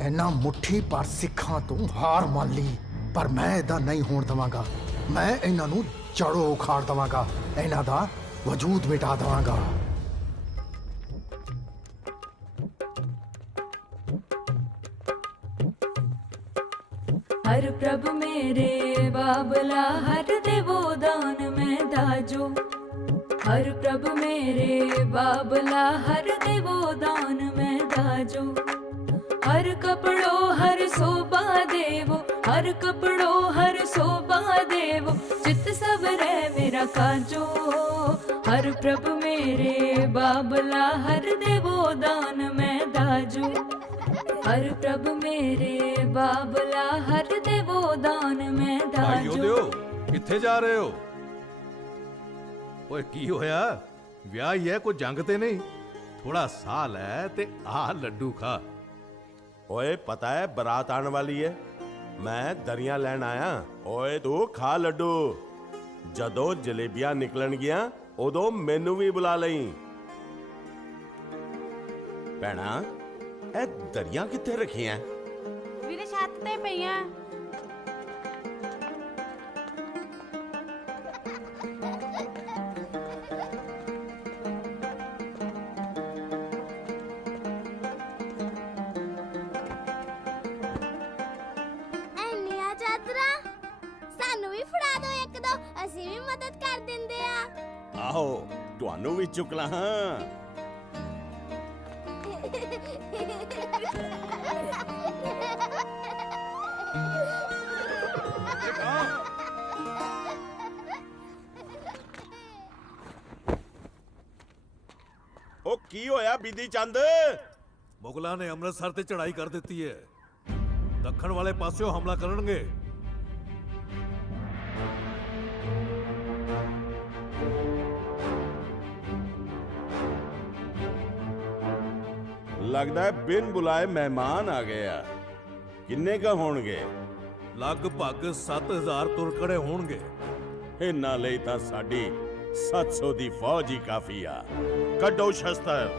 ਇਹਨਾਂ ਮੁੱਠੀ ਪਰ ਸਿੱਖਾਂ ਤੋਂ ਹਾਰ ਮੰਨ ਲਈ। ਪਰ ਮੈਂ ਇਹਦਾ ਨਹੀਂ ਹੋਣ ਦਵਾਂਗਾ। ਮੈਂ ਇਹਨਾਂ ਨੂੰ ਜੜੋਂ ਉਖਾੜ ਦਵਾਂਗਾ, ਇਹਨਾਂ ਦਾ ਵਜੂਦ ਮਿਟਾ ਦਵਾਂਗਾ। हर प्रभु मेरे बाबला हर देवो दान में दाजो। हर प्रभु मेरे बाबला हर देवो दान में दाजो। हर कपड़ो हर शोभा देवो, हर कपड़ो हर शोभा देवो। चित सब रे मेरा काजो। हर प्रभु मेरे बाबला हर देवो दान में दाजो। हर प्रभु मेरे बाबला हर देवो दान में दाजो। किथे जा रहे हो? ओए की होया? ਵਿਆਹ ਹੀ ਹੈ, ਕੋਈ ਜੰਗ ਤੇ ਨਹੀਂ। थोड़ा ਸਾਹ ਲੈ ਤੇ ਆ ਲੱਡੂ ਖਾ। ਓਏ ਪਤਾ ਹੈ ਬਰਾਤ ਆਉਣ ਵਾਲੀ ਹੈ, ਮੈਂ ਦਰੀਆਂ ਲੈਣ ਆਇਆ। ਓਏ ਤੂੰ ਖਾ ਲੱਡੂ। ਜਦੋਂ ਜਲੇਬੀਆਂ ਨਿਕਲਣਗੀਆਂ ਉਦੋਂ ਮੈਨੂੰ ਵੀ ਬੁਲਾ ਲਈ। ਭੈਣਾ, ਇਹ ਦਰੀਆਂ ਕਿੱਥੇ ਰੱਖੀਆਂ? ਵੀਰੇ ਛੱਤ ਤੇ ਪਈਆਂ। ਐਨੀਆਂ ਚਾਦਰਾਂ ਸਾਨੂੰ ਵੀ ਫੜਾ ਦਿਓ ਇੱਕ ਦੋ, ਅਸੀਂ ਵੀ ਮਦਦ ਕਰ ਦਿੰਦੇ ਆ। ਆਹੋ, ਤੁਹਾਨੂੰ ਵੀ ਚੁੱਕ ਲਾਂ। ਉਹ ਕੀ ਹੋਇਆ ਬੀਦੀ ਚੰਦ? ਮੁਗਲਾਂ ਨੇ ਅੰਮ੍ਰਿਤਸਰ ਤੇ ਚੜ੍ਹਾਈ ਕਰ ਦਿੱਤੀ ਹੈ। ਦੱਖਣ ਵਾਲੇ ਪਾਸਿਓਂ ਹਮਲਾ ਕਰਨਗੇ। ਲੱਗਦਾ ਹੈ ਬਿਨ ਬੁਲਾਏ ਮਹਿਮਾਨ ਆ ਗਏ ਆ। ਕਿੰਨੇ ਕ ਹੋਣਗੇ? ਲਗਭਗ 7000 ਤੁਰਕੜੇ ਹੋਣਗੇ। ਇਹਨਾਂ ਲਈ ਤਾਂ ਸਾਡੀ 700 ਦੀ ਫੌਜ ਹੀ ਕਾਫੀ ਆ। ਕੱਢੋ ਸ਼ਸਤਰ।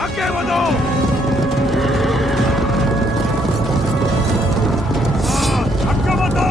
आगे बढ़ो। आगे बढ़ो।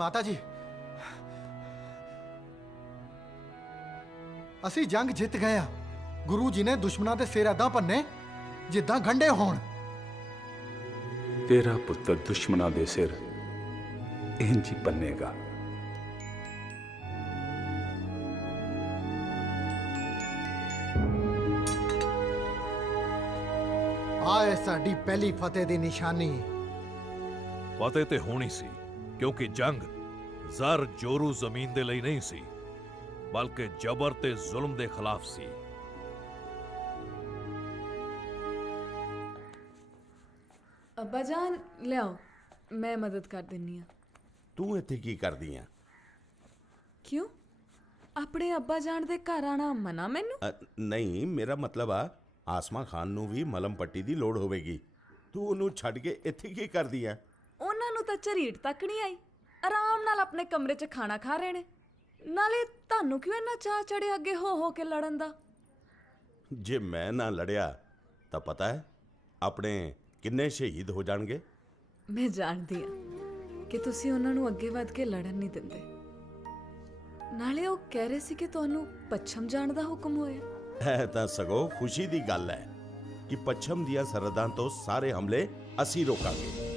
ਮਾਤਾ ਜੀ ਅਸੀਂ ਜੰਗ ਜਿੱਤ ਗਏ ਆ। ਗੁਰੂ ਜੀ ਨੇ ਦੁਸ਼ਮਣਾਂ ਦੇ ਸਿਰ ਏਦਾਂ ਭੰਨੇ ਜਿੱਦਾਂ ਗੰਢੇ ਹੋਣ। तेरा पुत्र दुश्मना दे सिर इंज ही बनेगा। आए साडी पहली फतेह दी निशानी। ਫਤਿਹ ਤੇ ਹੋਣੀ ਸੀ ਕਿਉਂਕਿ ਜੰਗ ਜ਼ਰ ਜੋਰੂ ਜ਼ਮੀਨ ਦੇ ਲਈ ਨਹੀਂ ਸੀ ਬਲਕਿ ਜ਼ਬਰ ਤੇ ਜ਼ੁਲਮ ਦੇ ਖਿਲਾਫ ਸੀ। ਅੱਬਾ ਜਾਨ ਲਿਆਓ, ਮੈਂ ਮਦਦ ਕਰ ਦਿੰਨੀ ਆ। ਤੂੰ ਇੱਥੇ ਕੀ ਕਰਦੀ ਆ? ਕਿਉਂ? ਆਪਣੇ ਅੱਬਾ ਜਾਨ ਦੇ ਘਰ ਆਣਾ ਮਨਾ ਮੈਨੂੰ? ਨਹੀਂ, ਮੇਰਾ ਮਤਲਬ ਆ ਆਸਮਾ ਖਾਨ ਨੂੰ ਵੀ ਮਲਮ ਪੱਟੀ ਦੀ ਲੋੜ ਹੋਵੇਗੀ। ਤੂੰ ਉਹਨੂੰ ਛੱਡ ਕੇ ਇੱਥੇ ਕੀ ਕਰਦੀ ਆ? ਉਹਨਾਂ ਨੂੰ ਤਾਂ ਝਰੀਟ ਤੱਕ ਨਹੀਂ ਆਈ, ਆਰਾਮ ਨਾਲ ਆਪਣੇ ਕਮਰੇ 'ਚ ਖਾਣਾ ਖਾ ਰਹੇ ਨੇ। ਨਾਲੇ ਤੁਹਾਨੂੰ ਕਿਉਂ ਇੰਨਾ ਚਾਅ ਚੜਿਆ ਅੱਗੇ ਹੋ ਕੇ ਲੜਨ ਦਾ? ਜੇ ਮੈਂ ਨਾ ਲੜਿਆ ਤਾਂ ਪਤਾ ਹੈ ਆਪਣੇ ਕਿੰਨੇ ਸ਼ਹੀਦ ਹੋ ਜਾਣਗੇ। ਮੈਂ ਜਾਣਦੀ ਹਾਂ ਕਿ ਤੁਸੀਂ ਉਹਨਾਂ ਨੂੰ ਅੱਗੇ ਵੱਧ ਕੇ ਲੜਨ ਨਹੀਂ ਦਿੰਦੇ। ਨਾਲੇ ਉਹ ਕਹਿ ਰਹੇ ਸੀ ਕਿ ਤੁਹਾਨੂੰ ਪੱਛਮ ਜਾਣ ਦਾ ਹੁਕਮ ਹੋਇਆ। ਇਹ ਤਾਂ ਸਗੋਂ ਖੁਸ਼ੀ ਦੀ ਗੱਲ ਹੈ ਕਿ ਪੱਛਮ ਦੀਆਂ ਸਰਹੱਦਾਂ ਤੋਂ ਸਾਰੇ ਹਮਲੇ ਅਸੀਂ ਰੋਕਾਂਗੇ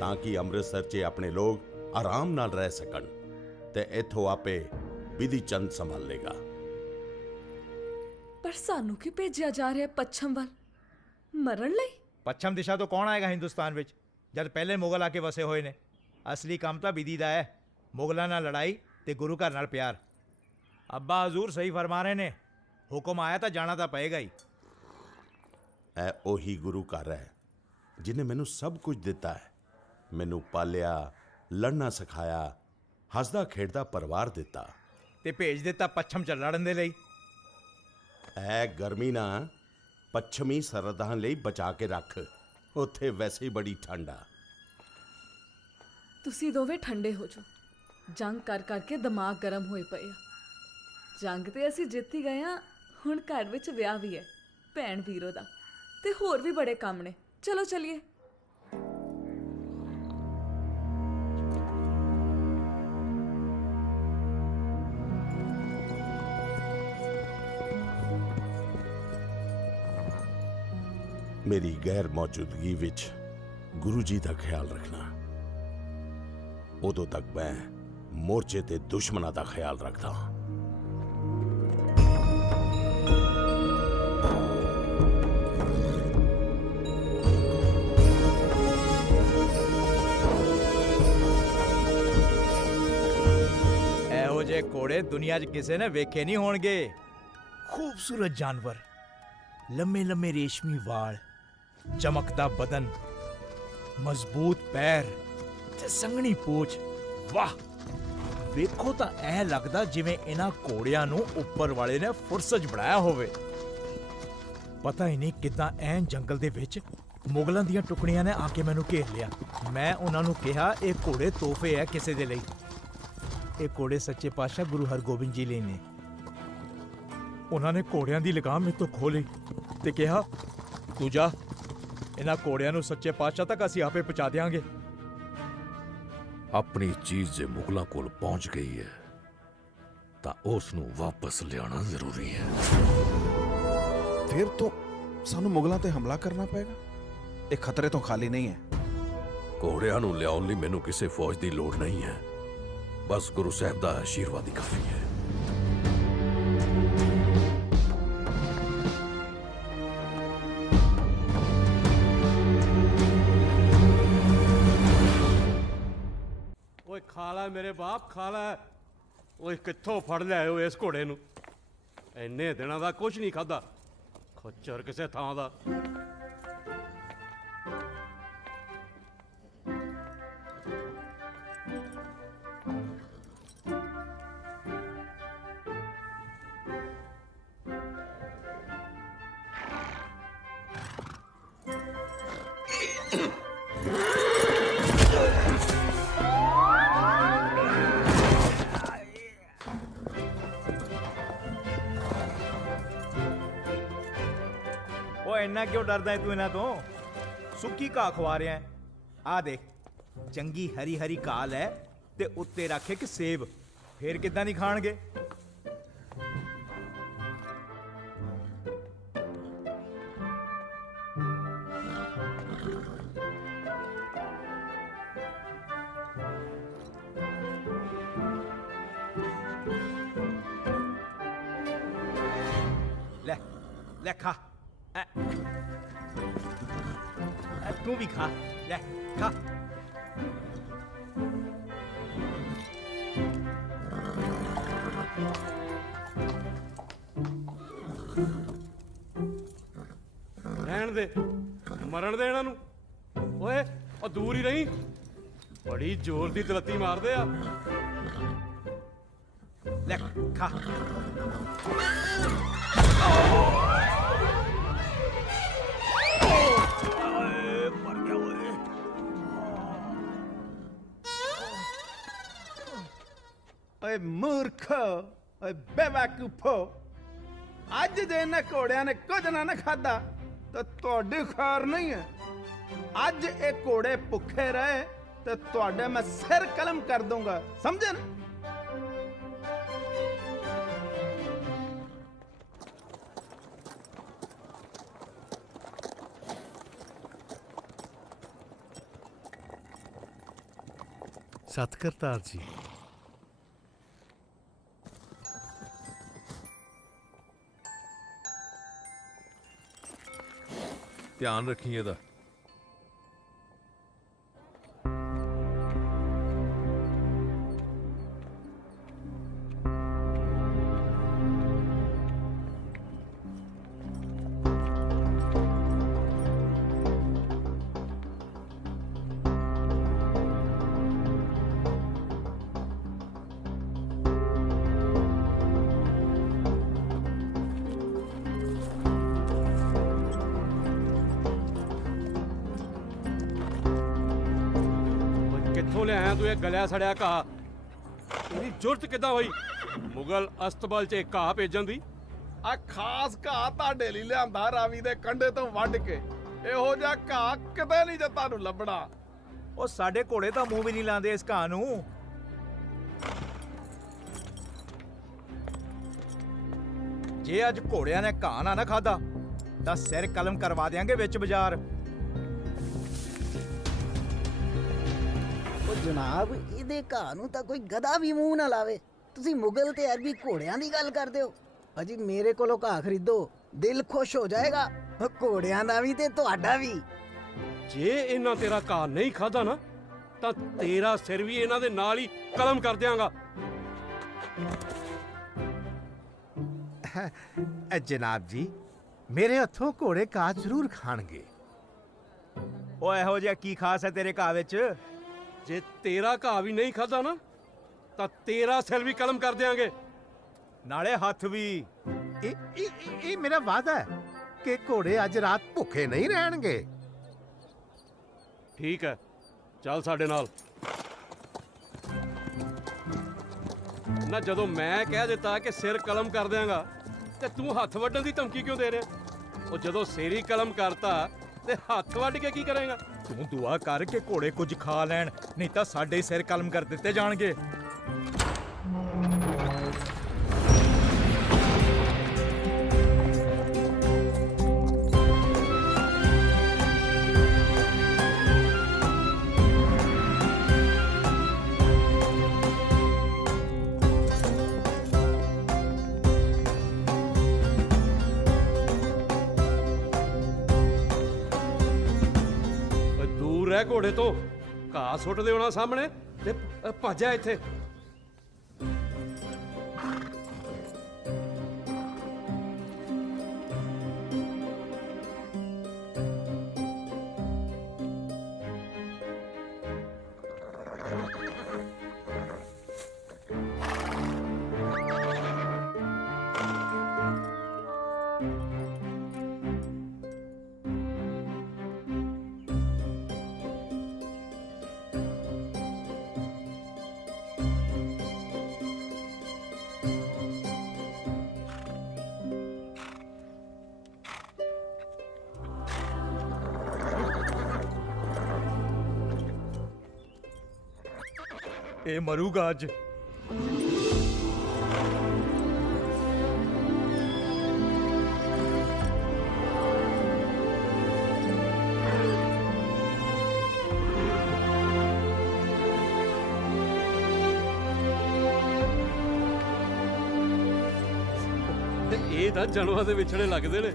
ਤਾਂ ਕਿ ਅੰਮ੍ਰਿਤਸਰ 'ਚ ਆਪਣੇ ਲੋਕ ਆਰਾਮ ਨਾਲ ਰਹਿ ਸਕਣ ਤੇ ਇੱਥੋਂ ਆਪੇ ਵਿਧੀ ਚੰਦ ਸੰਭਾਲ ਲੇਗਾ। ਪਰ ਸਾਨੂੰ ਕਿਉਂ ਭੇਜਿਆ ਜਾ ਰਿਹਾ ਪੱਛਮ ਵੱਲ ਮਰਨ ਲਈ? ਪੱਛਮ ਦਿਸ਼ਾ ਤੋਂ ਕੌਣ ਆਏਗਾ ਹਿੰਦੁਸਤਾਨ ਵਿੱਚ ਜਦ ਪਹਿਲੇ ਮੁਗਲ ਆ ਕੇ ਵਸੇ ਹੋਏ ਨੇ। ਅਸਲੀ ਕੰਮ ਤਾਂ ਵਿਧੀ ਦਾ ਹੈ, ਮੁਗਲਾਂ ਨਾਲ ਲੜਾਈ ਤੇ ਗੁਰੂ ਘਰ ਨਾਲ ਪਿਆਰ। ਅੱਬਾ ਹਜ਼ੂਰ ਸਹੀ ਫਰਮਾ ਰਹੇ ਨੇ, ਹੁਕਮ ਆਇਆ ਤਾਂ ਜਾਣਾ ਤਾਂ ਪਏਗਾ ਹੀ। ਇਹ ਉਹੀ ਗੁਰੂ ਘਰ ਹੈ ਜਿਹਨੇ ਮੈਨੂੰ ਸਭ ਕੁਝ ਦਿੱਤਾ ਹੈ, ਮੈਨੂੰ ਪਾਲਿਆ, ਲੜਨਾ ਸਿਖਾਇਆ, ਹੱਸਦਾ ਖੇਡਦਾ ਪਰਿਵਾਰ ਦਿੱਤਾ ਤੇ ਭੇਜ ਦਿੱਤਾ ਪੱਛਮ 'ਚ ਲੜਨ ਦੇ ਲਈ। ਇਹ ਗਰਮੀ ਨਾ ਪੱਛਮੀ ਸਰਹੱਦਾਂ ਲਈ ਬਚਾ ਕੇ ਰੱਖ, ਉੱਥੇ ਵੈਸੇ ਹੀ ਬੜੀ ਠੰਡ ਆ। ਤੁਸੀਂ ਦੋਵੇਂ ਠੰਡੇ ਹੋ ਜਾਓ, ਜੰਗ ਕਰ ਕਰਕੇ ਦਿਮਾਗ ਗਰਮ ਹੋਏ ਪਏ ਆ। ਜੰਗ ਤੇ ਅਸੀਂ ਜਿੱਤ ਹੀ ਗਏ ਆ, ਹੁਣ ਘਰ ਵਿੱਚ ਵਿਆਹ ਵੀ ਹੈ ਭੈਣ ਵੀਰੋ ਦਾ, ਤੇ ਹੋਰ ਵੀ ਬੜੇ ਕੰਮ ਨੇ। ਚਲੋ ਚਲੀਏ। ਮੇਰੀ ਗੈਰ ਮੌਜੂਦਗੀ ਵਿੱਚ ਗੁਰੂ ਜੀ ਦਾ ਖਿਆਲ ਰੱਖਣਾ। ਉਦੋਂ ਤੱਕ ਮੈਂ ਮੋਰਚੇ ਤੇ ਦੁਸ਼ਮਣਾਂ ਦਾ ਖਿਆਲ ਰੱਖਦਾ ਹਾਂ। ਜਿਹੇ ਘੋੜੇ ਦੁਨੀਆ 'ਚ ਕਿਸੇ ਨੇ ਵੇਖੇ ਨਹੀਂ ਹੋਣਗੇ। ਖੂਬਸੂਰਤ ਜਾਨਵਰ, ਲੰਮੇ ਲੰਮੇ ਰੇਸ਼ਮੀ ਵਾਲ, ਚਮਕਦਾ ਬਦਨ, ਮਜ਼ਬੂਤ ਪੈਰ ਤੇ ਸੰਘਣੀ ਪੂਛ। ਵਾਹ, ਵੇਖੋ ਤਾਂ ਐ ਲੱਗਦਾ ਜਿਵੇਂ ਇਹਨਾਂ ਘੋੜਿਆਂ ਨੂੰ ਉੱਪਰ ਵਾਲੇ ਨੇ ਫੁਰਸਤ 'ਚ ਬਣਾਇਆ ਹੋਵੇ। ਪਤਾ ਹੀ ਨਹੀਂ ਕਿੱਦਾਂ ਐਨ ਜੰਗਲ ਦੇ ਵਿੱਚ ਮੁਗਲਾਂ ਦੀਆਂ ਟੁਕੜੀਆਂ ਨੇ ਆ ਕੇ ਮੈਨੂੰ ਘੇਰ ਲਿਆ। ਮੈਂ ਉਹਨਾਂ ਨੂੰ ਕਿਹਾ ਇਹ ਘੋੜੇ ਤੋਹਫੇ ਹੈ ਕਿਸੇ ਦੇ ਲਈ। ਇਹ ਘੋੜੇ ਸੱਚੇ ਪਾਤਸ਼ਾਹ ਗੁਰੂ ਹਰਗੋਬਿੰਦ ਜੀ ਲਈ ਨੇ। ਉਹਨਾਂ ਨੇ ਘੋੜਿਆਂ ਦੀ ਲਗਾਮ ਮੇਰੇ ਤੋਂ ਖੋਹ ਲਈ ਤੇ ਕਿਹਾ ਤੂੰ ਜਾ, ਇਹਨਾਂ ਘੋੜਿਆਂ ਨੂੰ ਸੱਚੇ ਪਾਤਸ਼ਾਹ ਤੱਕ ਅਸੀਂ ਆਪੇ ਪਹੁੰਚਾ ਦਿਆਂਗੇ। ਆਪਣੀ ਚੀਜ਼ ਜੇ ਮੁਗਲਾਂ ਕੋਲ ਪਹੁੰਚ ਗਈ ਹੈ ਤਾਂ ਉਸ ਨੂੰ ਵਾਪਸ ਲਿਆਉਣਾ ਜ਼ਰੂਰੀ ਹੈ। ਫਿਰ ਤੋਂ ਸਾਨੂੰ ਮੁਗਲਾਂ ਤੇ ਹਮਲਾ ਕਰਨਾ ਪਏਗਾ। ਇਹ ਖਤਰੇ ਤੋਂ ਖਾਲੀ ਨਹੀਂ ਹੈ। ਘੋੜਿਆਂ ਨੂੰ ਲਿਆਉਣ ਲਈ ਮੈਨੂੰ ਕਿਸੇ ਫੌਜ ਦੀ ਲੋੜ ਨਹੀਂ ਹੈ, ਬਸ ਗੁਰੂ ਸਾਹਿਬ ਦਾ ਆਸ਼ੀਰਵਾਦ ਹੀ ਕਾਫੀ ਹੈ। ਓਏ ਖਾ ਲੈ ਮੇਰੇ ਬਾਪ, ਖਾ ਲੈ। ਓਏ ਕਿੱਥੋਂ ਫੜ ਲਿਆਏ ਹੋ ਇਸ ਘੋੜੇ ਨੂੰ? ਇੰਨੇ ਦਿਨਾਂ ਦਾ ਕੁਝ ਨਹੀਂ ਖਾਦਾ, ਖੱਚਰ ਕਿਸੇ ਥਾਂ ਦਾ। ਇੰਨਾ ਕਿਉਂ ਡਰਦਾ ਹੈ ਤੂੰ ਇਹਨਾਂ ਤੋਂ? ਸੁੱਕੀ ਘਾਹ ਖਵਾ ਰਿਹਾ ਹੈ। ਆ ਦੇਖ, ਚੰਗੀ ਹਰੀ ਹਰੀ ਘਾਹ ਹੈ ਤੇ ਉੱਤੇ ਰੱਖ ਇੱਕ ਸੇਬ, ਫੇਰ ਕਿੱਦਾਂ ਨਹੀਂ ਖਾਣਗੇ? ਲੈ ਲੈ ਖਾ, तू भी खा, ले खा। रहन दे, मरण दे इन्हां नूं। ओए ओ दूर ही रही, बड़ी जोर दी दलत्ती मारदे आ। ले खा। ਓਏ ਮੂਰਖ, ਓਏ ਬੇਵਕੂਫੋ, ਅੱਜ ਜੇ ਇਹਨਾਂ ਘੋੜਿਆਂ ਨੇ ਕੁਝ ਨਾ ਖਾਦਾ ਤਾਂ ਤੁਹਾਡੀ ਖੈਰ ਨਹੀਂ ਹੈ। ਅੱਜ ਇਹ ਘੋੜੇ ਭੁੱਖੇ ਰਹੇ ਤੇ ਤੁਹਾਡੇ ਮੈਂ ਸਿਰ ਕਲਮ ਕਰ ਦੂੰਗਾ, ਸਮਝੇ ਨਾ? ਸਤਿਕਰਤਾਰ ਜੀ, ਧਿਆਨ ਰੱਖੀ ਇਹਦਾ। ਕਿੱਥੋਂ ਲਿਆਇਆ ਤੂੰ ਇਹ ਗਲਿਆ ਸੜਿਆ ਘਾਹ? ਤੇਰੀ ਜ਼ਰੂਰਤ ਕਿੱਦਾਂ ਹੋਈ ਮੁਗਲ ਅਸਤਬਲ 'ਚ ਘਾਹ ਭੇਜਣ ਦੀ? ਆ ਖਾਸ ਘਾਹ ਤੁਹਾਡੇ ਲਈ ਲਿਆਂਦਾ ਰਾਵੀ ਦੇ ਕੰਢੇ ਤੋਂ ਵੱਢ ਕੇ। ਇਹੋ ਜਿਹਾ ਘਾਹ ਕਿਤੇ ਨਹੀਂ ਜੇ ਤੁਹਾਨੂੰ ਲੱਭਣਾ। ਉਹ ਸਾਡੇ ਘੋੜੇ ਤਾਂ ਮੂੰਹ ਵੀ ਨਹੀਂ ਲਾਉਂਦੇ ਇਸ ਘਾਹ ਨੂੰ। ਜੇ ਅੱਜ ਘੋੜਿਆਂ ਨੇ ਘਾਹ ਨਾ ਖਾਦਾ ਤਾਂ ਸਿਰ ਕਲਮ ਕਰਵਾ ਦਿਆਂਗੇ ਵਿੱਚ ਬਾਜ਼ਾਰ। ਜਨਾਬ, ਇਹਦੇ ਘਾਹ ਨੂੰ ਤਾਂ ਕੋਈ ਗਧਾ ਵੀ ਮੂੰਹ ਨਾ ਲਾਵੇ। ਤੁਸੀਂ ਮੁਗਲ ਤੇ ਅਰਬੀ ਘੋੜਿਆਂ ਦੀ ਗੱਲ ਕਰਦੇ ਹੋ। ਅਜੀ ਮੇਰੇ ਕੋਲੋਂ ਘਾਹ ਖਰੀਦੋ, ਦਿਲ ਖੁਸ਼ ਹੋ ਜਾਏਗਾ, ਘੋੜਿਆਂ ਦਾ ਵੀ ਤੇ ਤੁਹਾਡਾ ਵੀ। ਜੇ ਇਹਨਾਂ ਤੇਰਾ ਘਾਹ ਨਹੀਂ ਖਾਦਾ ਨਾ ਤਾਂ ਤੇਰਾ ਸਿਰ ਵੀ ਇਹਨਾਂ ਦੇ ਨਾਲ ਹੀ ਕਲਮ ਕਰ ਦਿਆਂਗਾ। जनाब जी मेरे हथों घोड़े घाह जरूर खाणगे। ਓਏ ਇਹੋ ਜਿਹਾ ਕੀ ਖਾਸ ਹੈ ਤੇਰੇ ਘਾਹ ਵਿੱਚ? ਜੇ ਤੇਰਾ ਘਾਹ ਵੀ ਨਹੀਂ ਖਾਦਾ ਨਾ ਤਾਂ ਤੇਰਾ ਸਿਰ ਵੀ ਕਲਮ ਕਰ ਦਿਆਂਗੇ, ਨਾਲੇ ਹੱਥ ਵੀ। ਇਹ ਮੇਰਾ ਵਾਅਦਾ ਹੈ ਕਿ ਘੋੜੇ ਅੱਜ ਰਾਤ ਭੁੱਖੇ ਨਹੀਂ ਰਹਿਣਗੇ। ਠੀਕ ਹੈ, ਚੱਲ ਸਾਡੇ ਨਾਲ। ਨਾ ਜਦੋਂ ਮੈਂ ਕਹਿ ਦਿੱਤਾ ਕਿ ਸਿਰ ਕਲਮ ਕਰ ਦਿਆਂਗਾ ਤੇ ਤੂੰ ਹੱਥ ਵੱਢਣ ਦੀ ਧਮਕੀ ਕਿਉਂ ਦੇ ਰਿਹਾ? ਉਹ ਜਦੋਂ ਸਿਰ ਹੀ ਕਲਮ ਕਰਤਾ ਤੇ ਹੱਥ ਵੱਢ ਕੇ ਕੀ ਕਰੇਗਾ? ਤੂੰ ਦੁਆ ਕਰ ਕਿ ਘੋੜੇ ਕੁਝ ਖਾ ਲੈਣ, ਨਹੀਂ ਤਾਂ ਸਾਡੇ ਹੀ ਸਿਰ ਕਲਮ ਕਰ ਦਿੱਤੇ ਜਾਣਗੇ। ਰਹਿ ਘੋੜੇ ਤੋਂ, ਘਾਹ ਸੁੱਟ ਦੇ ਉਹਨਾਂ ਸਾਹਮਣੇ ਤੇ ਭੱਜ ਜਾ ਇੱਥੇ। ਇਹ ਮਰੂਗਾ ਅੱਜ। ਤੇ ਇਹ ਤਾਂ ਜਾਨਵਰਾਂ ਦੇ ਵਿਛੜੇ ਲੱਗਦੇ ਨੇ।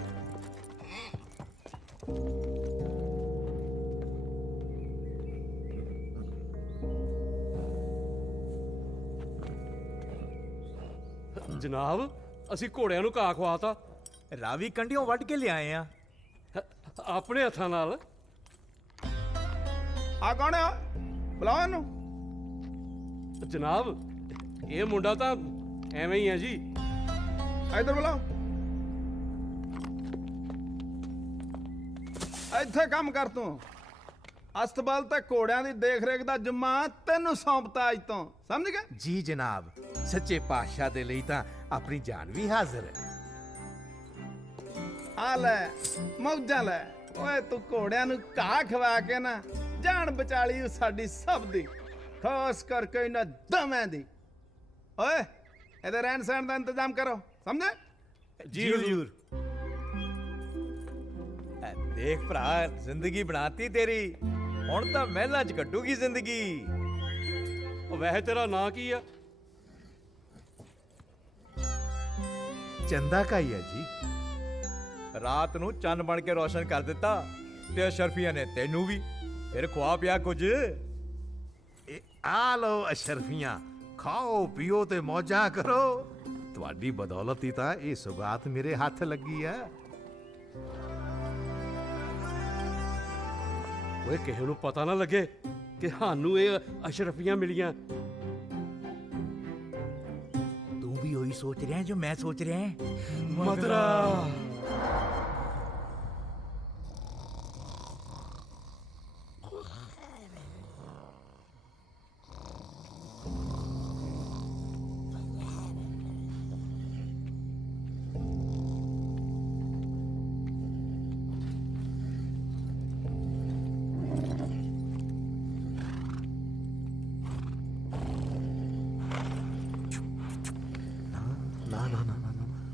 ਜਨਾਬ, ਅਸੀਂ ਘੋੜਿਆਂ ਨੂੰ ਘਾਹ ਖਵਾਤਾ। ਰਾਵੀ ਕੰਢਿਓਂ ਵੱਢ ਕੇ ਲਿਆਏ ਆ ਆਪਣੇ ਹੱਥਾਂ ਨਾਲ। ਆ ਕੌਣ ਆ? ਬੁਲਾਓ ਇਹਨੂੰ। ਜਨਾਬ, ਇਹ ਮੁੰਡਾ ਤਾਂ ਐਵੇਂ ਹੀ ਹੈ ਜੀ। ਇੱਧਰ ਬੁਲਾਓ। ਇੱਥੇ ਕੰਮ ਕਰ ਤੂੰ। ਅਸਤਬਲ ਤੇ ਘੋੜਿਆਂ ਦੀ ਦੇਖ ਰੇਖ ਦਾ ਜ਼ਿੰਮਾ ਤੈਨੂੰ ਸੌਂਪਤਾ ਅੱਜ ਤੋਂ, ਸਮਝ ਗਿਆ? ਜੀ ਜਨਾਬ, ਸੱਚੇ ਪਾਤਸ਼ਾਹ ਦੇ ਲਈ ਤਾਂ ਆਪਣੀ ਜਾਨ ਵੀ ਹਾਜ਼ਰ ਹੈ। ਆ ਲੈ ਮੌਜਾਂ ਲੈ। ਓਏ ਤੂੰ ਘੋੜਿਆਂ ਨੂੰ ਘਾਹ ਖਵਾ ਕੇ ਨਾ ਜਾਨ ਬਚਾ ਲਈ ਸਾਡੀ ਸਭ ਦੀ, ਖਾਸ ਕਰਕੇ ਇਹਨਾਂ ਦਮਿਆਂ ਦੀ। ਓਏ ਇਹਦੇ ਰਹਿਣ ਸਹਿਣ ਦਾ ਇੰਤਜ਼ਾਮ ਕਰੋ, ਸਮਝੇ? ਜੀ ਹਜ਼ੂਰ। ਦੇਖ ਭਰਾ, ਜ਼ਿੰਦਗੀ ਬਣਾਤੀ ਤੇਰੀ, ਹੁਣ ਤਾਂ ਮਹਿਲਾਂ 'ਚ ਕੱਟੂਗੀ ਜ਼ਿੰਦਗੀ। ਉਹ ਵੈਸੇ ਤੇਰਾ ਨਾਂ ਕੀ ਆ? ਚੰਦਾ ਕਾਈ ਹੈ ਜੀ। ਰਾਤ ਨੂੰ ਚੰਨ ਬਣ ਕੇ ਰੋਸ਼ਨ ਕਰ ਦਿੱਤਾ ਤੇ ਅਸ਼ਰਫੀਆਂ ਨੇ ਤੈਨੂੰ ਵੀ। ਫਿਰ ਖਵਾ ਪਿਆ ਕੁਝ। ਆ ਲੋ ਅਸ਼ਰਫੀਆਂ, ਖਾਓ ਪੀਓ ਤੇ ਮੌਜਾਂ ਕਰੋ। ਤੁਹਾਡੀ ਬਦੌਲਤ ਹੀ ਤਾਂ ਇਹ ਸੁਗਾਤ ਮੇਰੇ ਹੱਥ ਲੱਗੀ ਹੈ। ਓਏ ਕਿਸੇ ਨੂੰ ਪਤਾ ਨਾ ਲੱਗੇ ਕਿ ਸਾਨੂੰ ਇਹ ਅਸ਼ਰਫੀਆਂ ਮਿਲੀਆਂ। ਤੂੰ ਵੀ ਉਹੀ ਸੋਚ ਰਿਹਾ ਜੋ ਮੈਂ ਸੋਚ ਰਿਹਾ। ਮਦਰਾ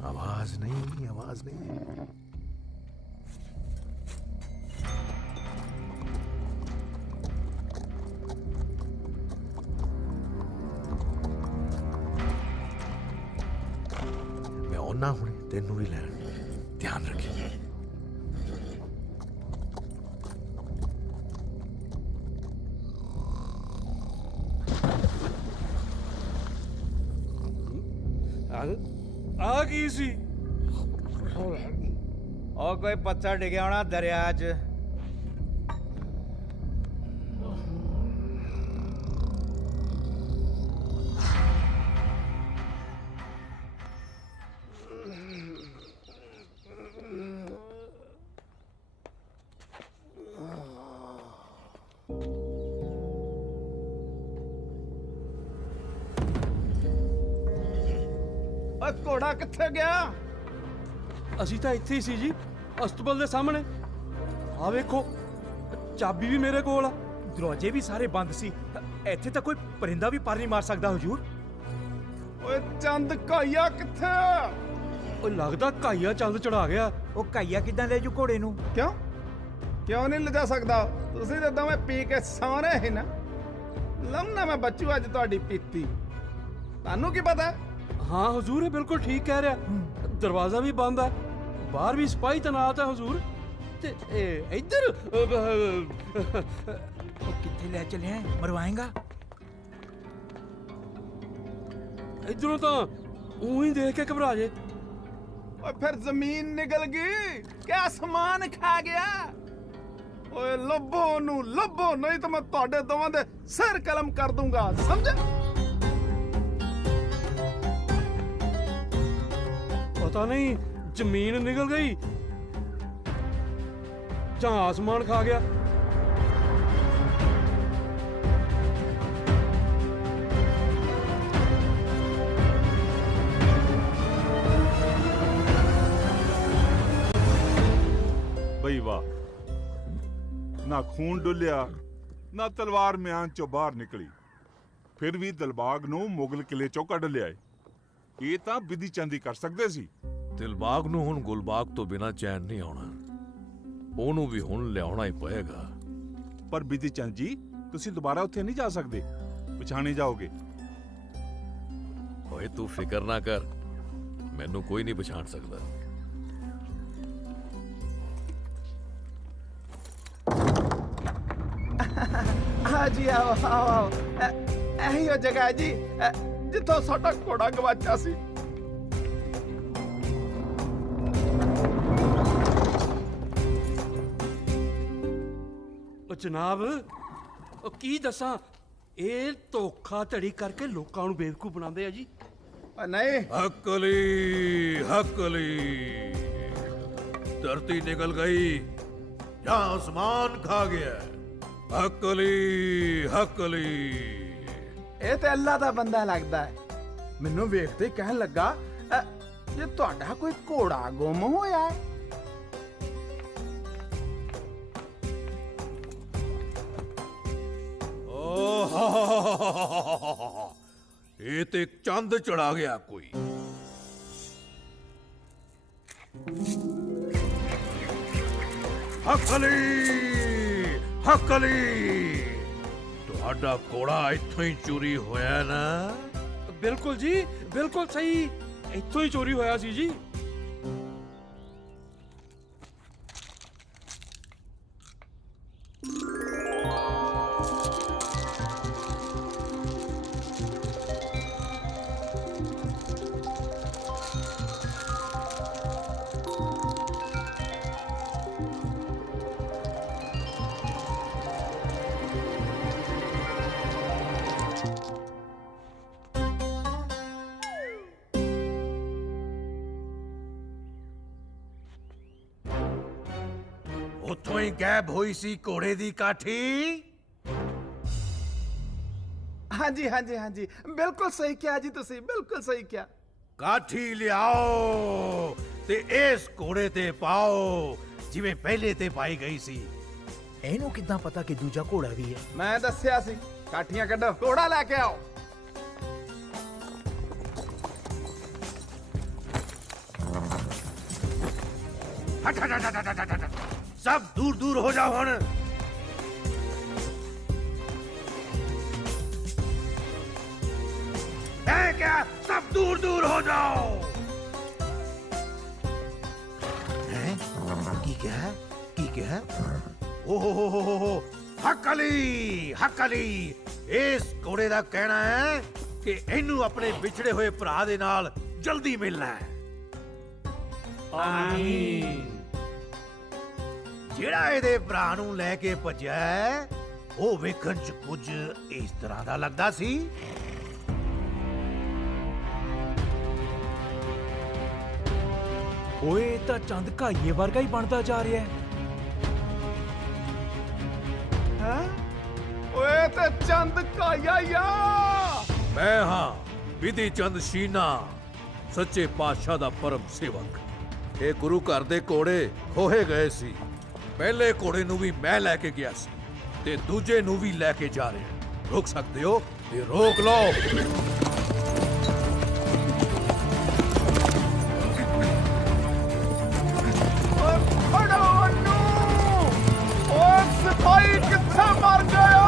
आवाज नहीं, आवाज नहीं। मैं आना हूं, तेनू भी लैन, ध्यान रखिए। आ की सी ਉਹ ਕੋਈ ਪੱਥਰ ਡਿੱਗਿਆ ਹੋਣਾ ਦਰਿਆ 'ਚ। ਓਏ ਘੋੜਾ ਕਿੱਥੇ ਗਿਆ? ਅਸੀਂ ਤਾਂ ਇੱਥੇ ਹੀ ਸੀ ਜੀ, ਅਸਤਬਲ ਦੇ ਸਾਹਮਣੇ। ਆ ਵੇਖੋ, ਚਾਬੀ ਵੀ ਮੇਰੇ ਕੋਲ ਆ। ਦਰਵਾਜ਼ੇ ਵੀ ਸਾਰੇ ਬੰਦ ਸੀ। ਇੱਥੇ ਤਾਂ ਕੋਈ ਪਰਿੰਦਾ ਵੀ ਪਰ ਨਹੀਂ ਮਾਰ ਸਕਦਾ ਹਜੂਰ। ਓਏ ਚੰਦ ਕਾਇਆ ਕਿੱਥੇ? ਉਹ ਲੱਗਦਾ ਕਾਈਆ ਚੰਦ ਚੜਾ ਗਿਆ। ਉਹ ਕਾਈਆ ਕਿੱਦਾਂ ਲੈ ਜੂ ਘੋੜੇ ਨੂੰ? ਕਿਉਂ ਨਹੀਂ ਲਿਜਾ ਸਕਦਾ? ਤੁਸੀਂ ਤਾਂ ਦੋਵੇਂ ਪੀ ਕੇ ਸੌਂ ਰਹੇ ਸੀ ਨਾ। ਲੰਮਾ ਮੈਂ ਬੱਚੂ ਅੱਜ ਤੁਹਾਡੀ ਪੀਤੀ। ਤੁਹਾਨੂੰ ਕੀ ਪਤਾ? ਹਾਂ ਹਜ਼ੂਰ, ਇਹ ਬਿਲਕੁਲ ਠੀਕ ਕਹਿ ਰਿਹਾ। ਦਰਵਾਜ਼ਾ ਵੀ ਬੰਦ ਹੈ, ਬਾਹਰ ਵੀ ਸਿਪਾਹੀ ਤੈਨਾਤ ਹੈ ਹਜ਼ੂਰ। ਤੇ ਇੱਧਰ ਕਿੱਥੇ ਲੈ ਚੱਲਿਆ? ਮਰਵਾਏਗਾ? ਇੱਧਰੋਂ ਤਾਂ ਉਹੀ ਦੇਖ ਕੇ ਘਬਰਾ ਜੇ। ਓਏ ਫਿਰ ਜ਼ਮੀਨ ਨਿਕਲ ਗਈ ਕਿ ਆਸਮਾਨ ਖਾ ਗਿਆ? ਓਏ ਲੱਭੋ ਨੂੰ ਲੱਭੋ, ਨਹੀਂ ਤਾਂ ਮੈਂ ਤੁਹਾਡੇ ਦੋਵਾਂ ਦੇ ਸਿਰ ਕਲਮ ਕਰ ਦੂੰਗਾ, ਸਮਝੇ? ਪਤਾ ਨਹੀਂ ਜ਼ਮੀਨ ਨਿਕਲ ਗਈ ਜਾਂ ਆਸਮਾਨ ਖਾ ਗਿਆ। ਬਈ ਵਾਹ, ਨਾ ਖੂਨ ਡੁੱਲਿਆ ਨਾ ਤਲਵਾਰ ਮਿਆਨ ਚੋਂ ਬਾਹਰ ਨਿਕਲੀ, ਫਿਰ ਵੀ ਦਿਲਬਾਗ ਨੂੰ ਮੁਗਲ ਕਿਲੇ ਚੋਂ ਕੱਢ ਲਿਆਏ। ਇਹ ਤਾਂ ਬਿਧੀ ਚੰਦ ਹੀ ਕਰ ਸਕਦੇ ਸੀ। ਦਿਲਬਾਗ ਨੂੰ ਹੁਣ ਗੁਲਬਾਗ ਤੋਂ ਬਿਨਾਂ ਚੈਨ ਨਹੀਂ ਆਉਣਾ, ਉਹਨੂੰ ਵੀ ਹੁਣ ਲਿਆਉਣਾ ਹੀ ਪਏਗਾ। ਪਰ ਬਿਧੀ ਚੰਦ ਜੀ, ਤੁਸੀਂ ਦੁਬਾਰਾ ਉੱਥੇ ਨਹੀਂ ਜਾ ਸਕਦੇ, ਪਛਾਣੇ ਜਾਓਗੇ। ਓਏ ਤੂੰ ਫਿਕਰ ਨਾ ਕਰ, ਮੈਨੂੰ ਕੋਈ ਨਹੀਂ ਪਛਾਣ ਸਕਦਾ। ਆ ਜੀ ਆਓ ਆਓ, ਇਹੀ ਉਹ ਜਗ੍ਹਾ ਹੈ ਜੀ ਜਿੱਥੋਂ ਸਾਡਾ ਘੋੜਾ ਗਵਾਚਾ ਸੀ। ਉਹ ਜਨਾਬ, ਉਹ ਕੀ ਦੱਸਾਂ, ਇਹ ਧੋਖਾ ਧੜੀ ਕਰਕੇ ਲੋਕਾਂ ਨੂੰ ਬੇਵਕੂਫ ਬਣਾਉਂਦੇ ਆ ਜੀ। ਨਹੀਂ, ਹੱਕਲੀ ਧਰਤੀ ਨਿਕਲ ਗਈ ਜਾਂ ਆਸਮਾਨ ਖਾ ਗਿਆ। ਹੱਕਲੀ ਇਹ ਤੇ ਅੱਲਾ ਦਾ ਬੰਦਾ ਲੱਗਦਾ ਹੈ। ਮੈਨੂੰ ਵੇਖਦੇ ਕਹਿਣ ਲੱਗਾ ਜੇ ਤੁਹਾਡਾ ਕੋਈ ਘੋੜਾ ਗੁੰਮ ਹੋਇਆ ਹੈ। ਇਹ ਤੇ ਚੰਦ ਚੜਾ ਗਿਆ ਕੋਈ। ਹੱਕਲੀ ਤੁਹਾਡਾ ਘੋੜਾ ਇੱਥੋਂ ਹੀ ਚੋਰੀ ਹੋਇਆ ਨਾ? ਬਿਲਕੁਲ ਜੀ, ਬਿਲਕੁਲ ਸਹੀ, ਇੱਥੋਂ ਹੀ ਚੋਰੀ ਹੋਇਆ ਸੀ ਜੀ। ਉੱਥੋਂ ਹੀ ਗਾਇਬ ਹੋਈ ਸੀ ਘੋੜੇ ਦੀ ਕਾਠੀ। ਹਾਂਜੀ ਹਾਂਜੀ ਹਾਂਜੀ, ਬਿਲਕੁਲ ਸਹੀ ਕਿਹਾ ਜੀ ਤੁਸੀਂ, ਬਿਲਕੁਲ ਸਹੀ ਕਿਹਾ। ਕਾਠੀ ਲਿਆਓ ਤੇ ਇਸ ਘੋੜੇ ਤੇ ਪਾਓ ਜਿਵੇਂ ਪਹਿਲੇ ਤੇ ਪਾਈ ਗਈ ਸੀ। ਇਹਨੂੰ ਕਿੱਦਾਂ ਪਤਾ ਕਿ ਦੂਜਾ ਘੋੜਾ ਵੀ ਹੈ? ਮੈਂ ਦੱਸਿਆ ਸੀ, ਕਾਠੀਆਂ ਕੱਢੋ, ਘੋੜਾ ਲੈ ਕੇ ਆਓ। सब दूर दूर हो जाओ हण। क्या सब दूर दूर हो जाओ। हैं? की क्या? ओहो हक्कली इस घोड़े ਦਾ ਕਹਿਣਾ ਹੈ ਕਿ ਇਹਨੂੰ ਆਪਣੇ ਵਿਛੜੇ ਹੋਏ ਭਰਾ ਦੇ ਨਾਲ जल्दी मिलना है। ਆਮੀਨ। ਜਿਹੜਾ ਇਹਦੇ ਭਰਾ ਨੂੰ ਲੈ ਕੇ ਭੱਜਿਆ ਹੈ, ਉਹ ਵੇਖਣ ਚ ਕੁਝ ਇਸ ਤਰ੍ਹਾਂ ਦਾ ਲੱਗਦਾ ਸੀ। ਓਏ ਤਾਂ ਚੰਦ ਘਾਈਏ ਵਰਗਾ ਹੀ ਬਣਦਾ ਜਾ ਰਿਹਾ ਹੈ। ਓਏ ਤੇ ਚੰਦ ਕਾਇਆ ਯਾ ਮੈਂ ਹਾਂ ਵਿਧੀ ਚੰਦ ਸ਼ੀਨਾ, ਸੱਚੇ ਪਾਤਸ਼ਾਹ ਦਾ ਪਰਮ ਸੇਵਕ। ਇਹ ਗੁਰੂ ਘਰ ਦੇ ਘੋੜੇ ਖੋਹੇ ਗਏ ਸੀ। ਪਹਿਲੇ ਘੋੜੇ ਨੂੰ ਵੀ ਮੈਂ ਲੈ ਕੇ ਗਿਆ ਸੀ ਤੇ ਦੂਜੇ ਨੂੰ ਵੀ ਲੈ ਕੇ ਜਾ ਰਿਹਾ। ਰੋਕ ਸਕਦੇ ਹੋ ਤੇ ਰੋਕ ਲਓ। ਸਿਪਾਹੀ ਕਿੱਥੇ ਮਰ ਗਿਆ?